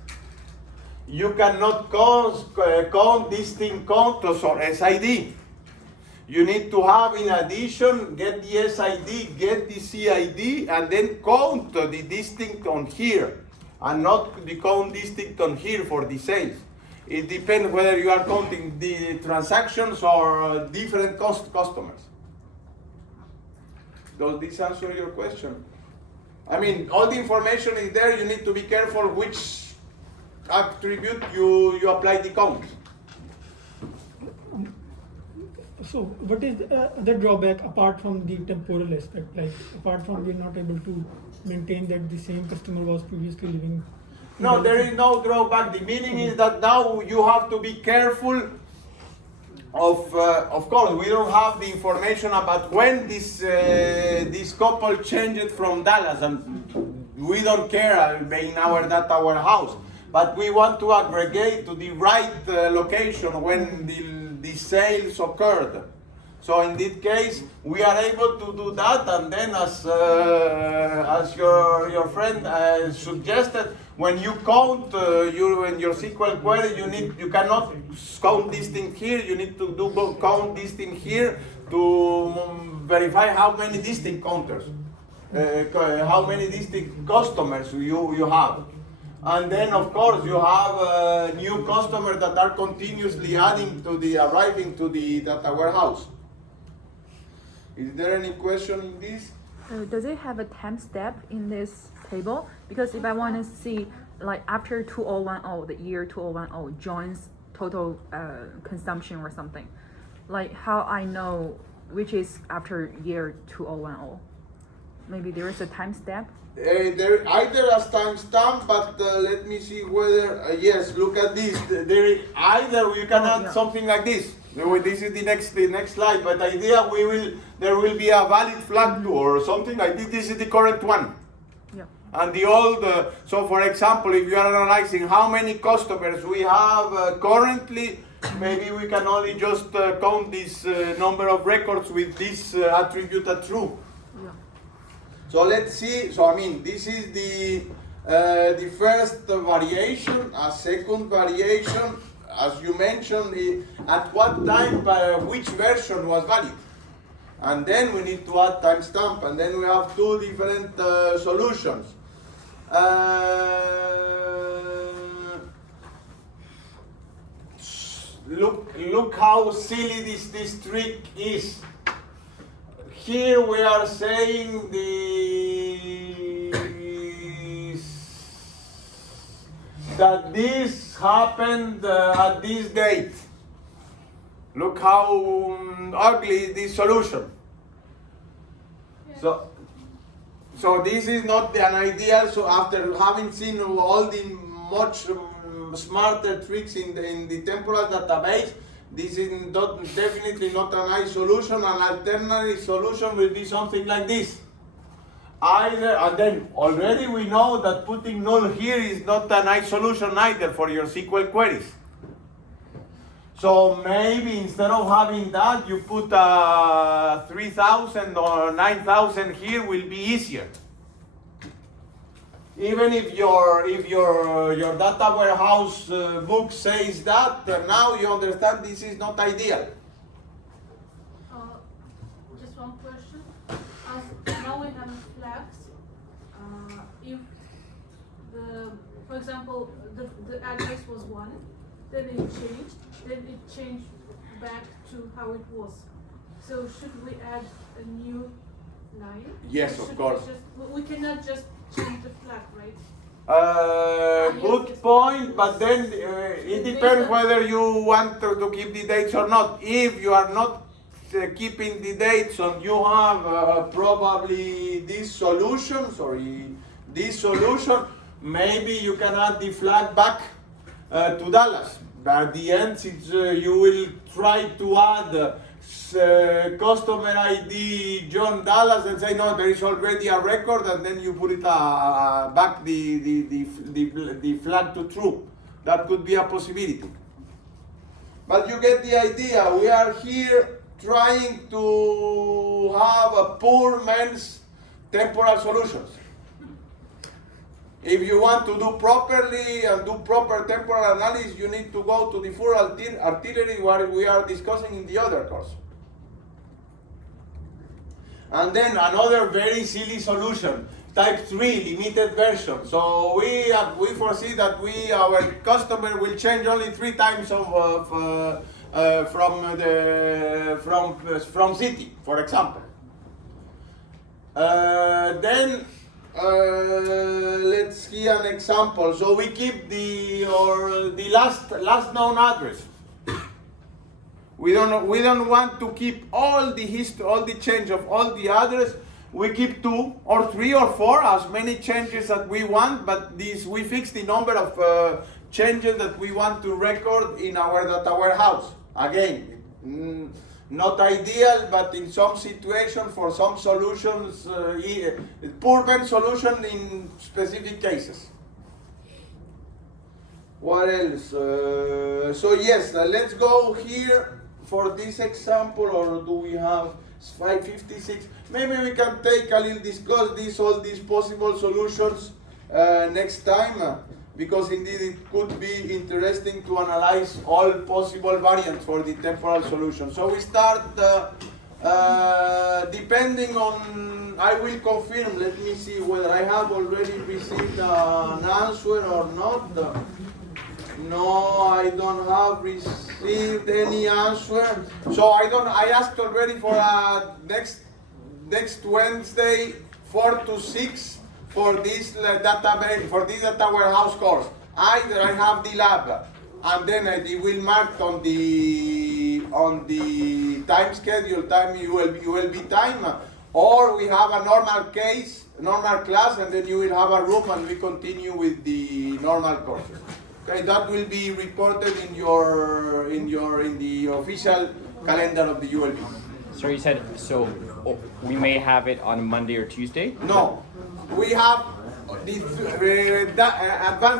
you cannot count distinct counters or SID. You need to have, in addition, get the SID, get the CID, and then count the distinct on here, and not the count distinct on here for the sales. It depends whether you are counting the transactions or different customers. Does this answer your question? I mean, all the information is there. You need to be careful which attribute you apply the count. So, what is the drawback apart from the temporal aspect? Like, apart from we're not able to maintain that the same customer was previously living. No, there is no drawback. The meaning is that now you have to be careful of course, we don't have the information about when this couple changed from Dallas, and we don't care in our data warehouse. But we want to aggregate to the right location when the sales occurred. So in this case, we are able to do that, and then as your friend suggested, when you count in your SQL query, you cannot count this thing here. You need to count this thing here to verify how many distinct counters, how many distinct customers you have. And then, of course, you have new customers that are continuously arriving to the data warehouse. Is there any question in this? Does it have a time step in this table? Because if I want to see, like after 2010, the year 2010 joins total consumption or something, like how I know which is after year 2010? Maybe there is a time step? There either as timestamp, but let me see whether, yes, look at this. There either you can add something like this. This is the next slide, but the idea there will be a valid flag to or something like this. This is the correct one. Yeah. And the old, so for example, if you are analyzing how many customers we have currently, maybe we can only just count this number of records with this attribute as true. Yeah. So let's see. So I mean, this is the first variation. A second variation, as you mentioned, at what time which version was valid. And then we need to add timestamp, and then we have two different solutions. Look how silly this trick is. Here we are saying that this happened at this date. Look how ugly is this solution. So this is not an ideal. So after having seen all the much smarter tricks in the temporal database, this is definitely not a nice solution. An alternative solution will be something like this. And then already we know that putting null here is not a nice solution either for your SQL queries. So maybe instead of having that, you put 3,000 or 9,000 here will be easier. Even if your data warehouse book says that, now you understand this is not ideal. Just one question. Now we have flags. If for example, the address was 1, then it changed back to how it was. So should we add a new line? Yes, of course. We cannot just change the flag, right? Good point, but then it depends whether you want to keep the dates or not. If you are not keeping the dates and you have probably this solution, maybe you can add the flag back to Dallas. At the end, you will try to add customer ID John Dallas and say no, there is already a record, and then you put it back the flag to true. That could be a possibility. But you get the idea. We are here trying to have a poor man's temporal solutions. If you want to do properly and do proper temporal analysis, you need to go to the full artillery what we are discussing in the other course. And then another very silly solution, type 3 limited version. So we foresee that our customer will change only 3 times from city, for example. Then let's see an example. So we keep the last known address. We don't want to keep all the history, all the change of all the address. We keep 2 or 3 or 4, as many changes as we want. But we fix the number of changes that we want to record in our data warehouse. Again, not ideal, but in some situation, for some solutions, poor man's solution in specific cases. What else? So yes, let's go here for this example, or do we have 556? Maybe we can take a little discuss all these possible solutions next time. Because indeed it could be interesting to analyze all possible variants for the temporal solution. So we start depending on, I will confirm, let me see whether I have already received an answer or not. No, I don't have received any answer. So I asked already for next Wednesday, 4 to 6. For this database, for this data warehouse course, either I have the lab, and then it will mark on the time schedule, time ULB time, or we have a normal class, and then you will have a room, and we continue with the normal courses. Okay, that will be reported in the official calendar of the ULB. So you said we may have it on Monday or Tuesday? No. We have advanced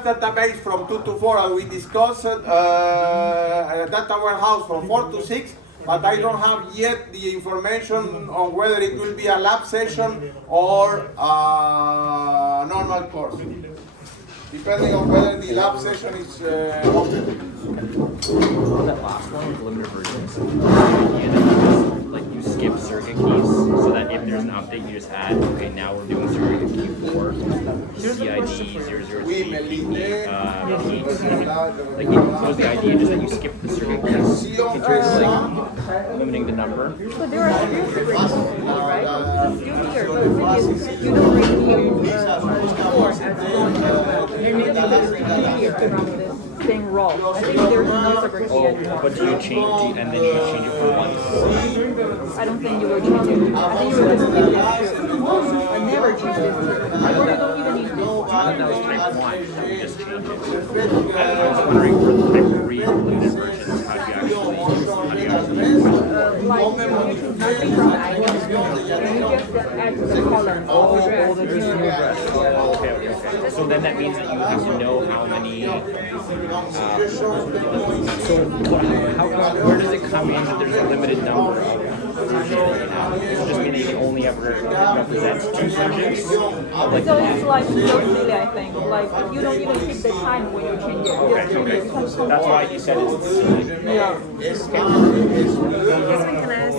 database from 2 to 4, as we discussed, data warehouse from 4 to 6, but I don't have yet the information on whether it will be a lab session or a normal course, depending on whether the lab session is open. That last one with limited versions, like you skip circuit keys so that if there's an update, you just add, okay, now we're doing circuit key 4, CID 00C, like it was the idea just that you skip the circuit keys in terms of like limiting the number. But there are still circuit keys, right? Still here, but the thing is, you don't really need 4 as long as well. You need to put it here from this same row. I think there's no circuit key anymore. But do you change, and then you change it from 1 to 4? I don't think you will change it. I think you will just keep this true. I never change this true. Or you don't even need this. That was type 1, you just change it. I was wondering for the type 3 limited versions, how do you actually use Like, you choose nothing from the icon. You just add to the column. Okay. So then that means that you have to know how many. Where does it come in that there's a limited number of versions? Does it just mean that you can only ever represent 2 versions? So it's like so silly, I think. Like, you don't even keep the time when you change it. You just change it. That's why you said it's the same. Yeah. Can I ask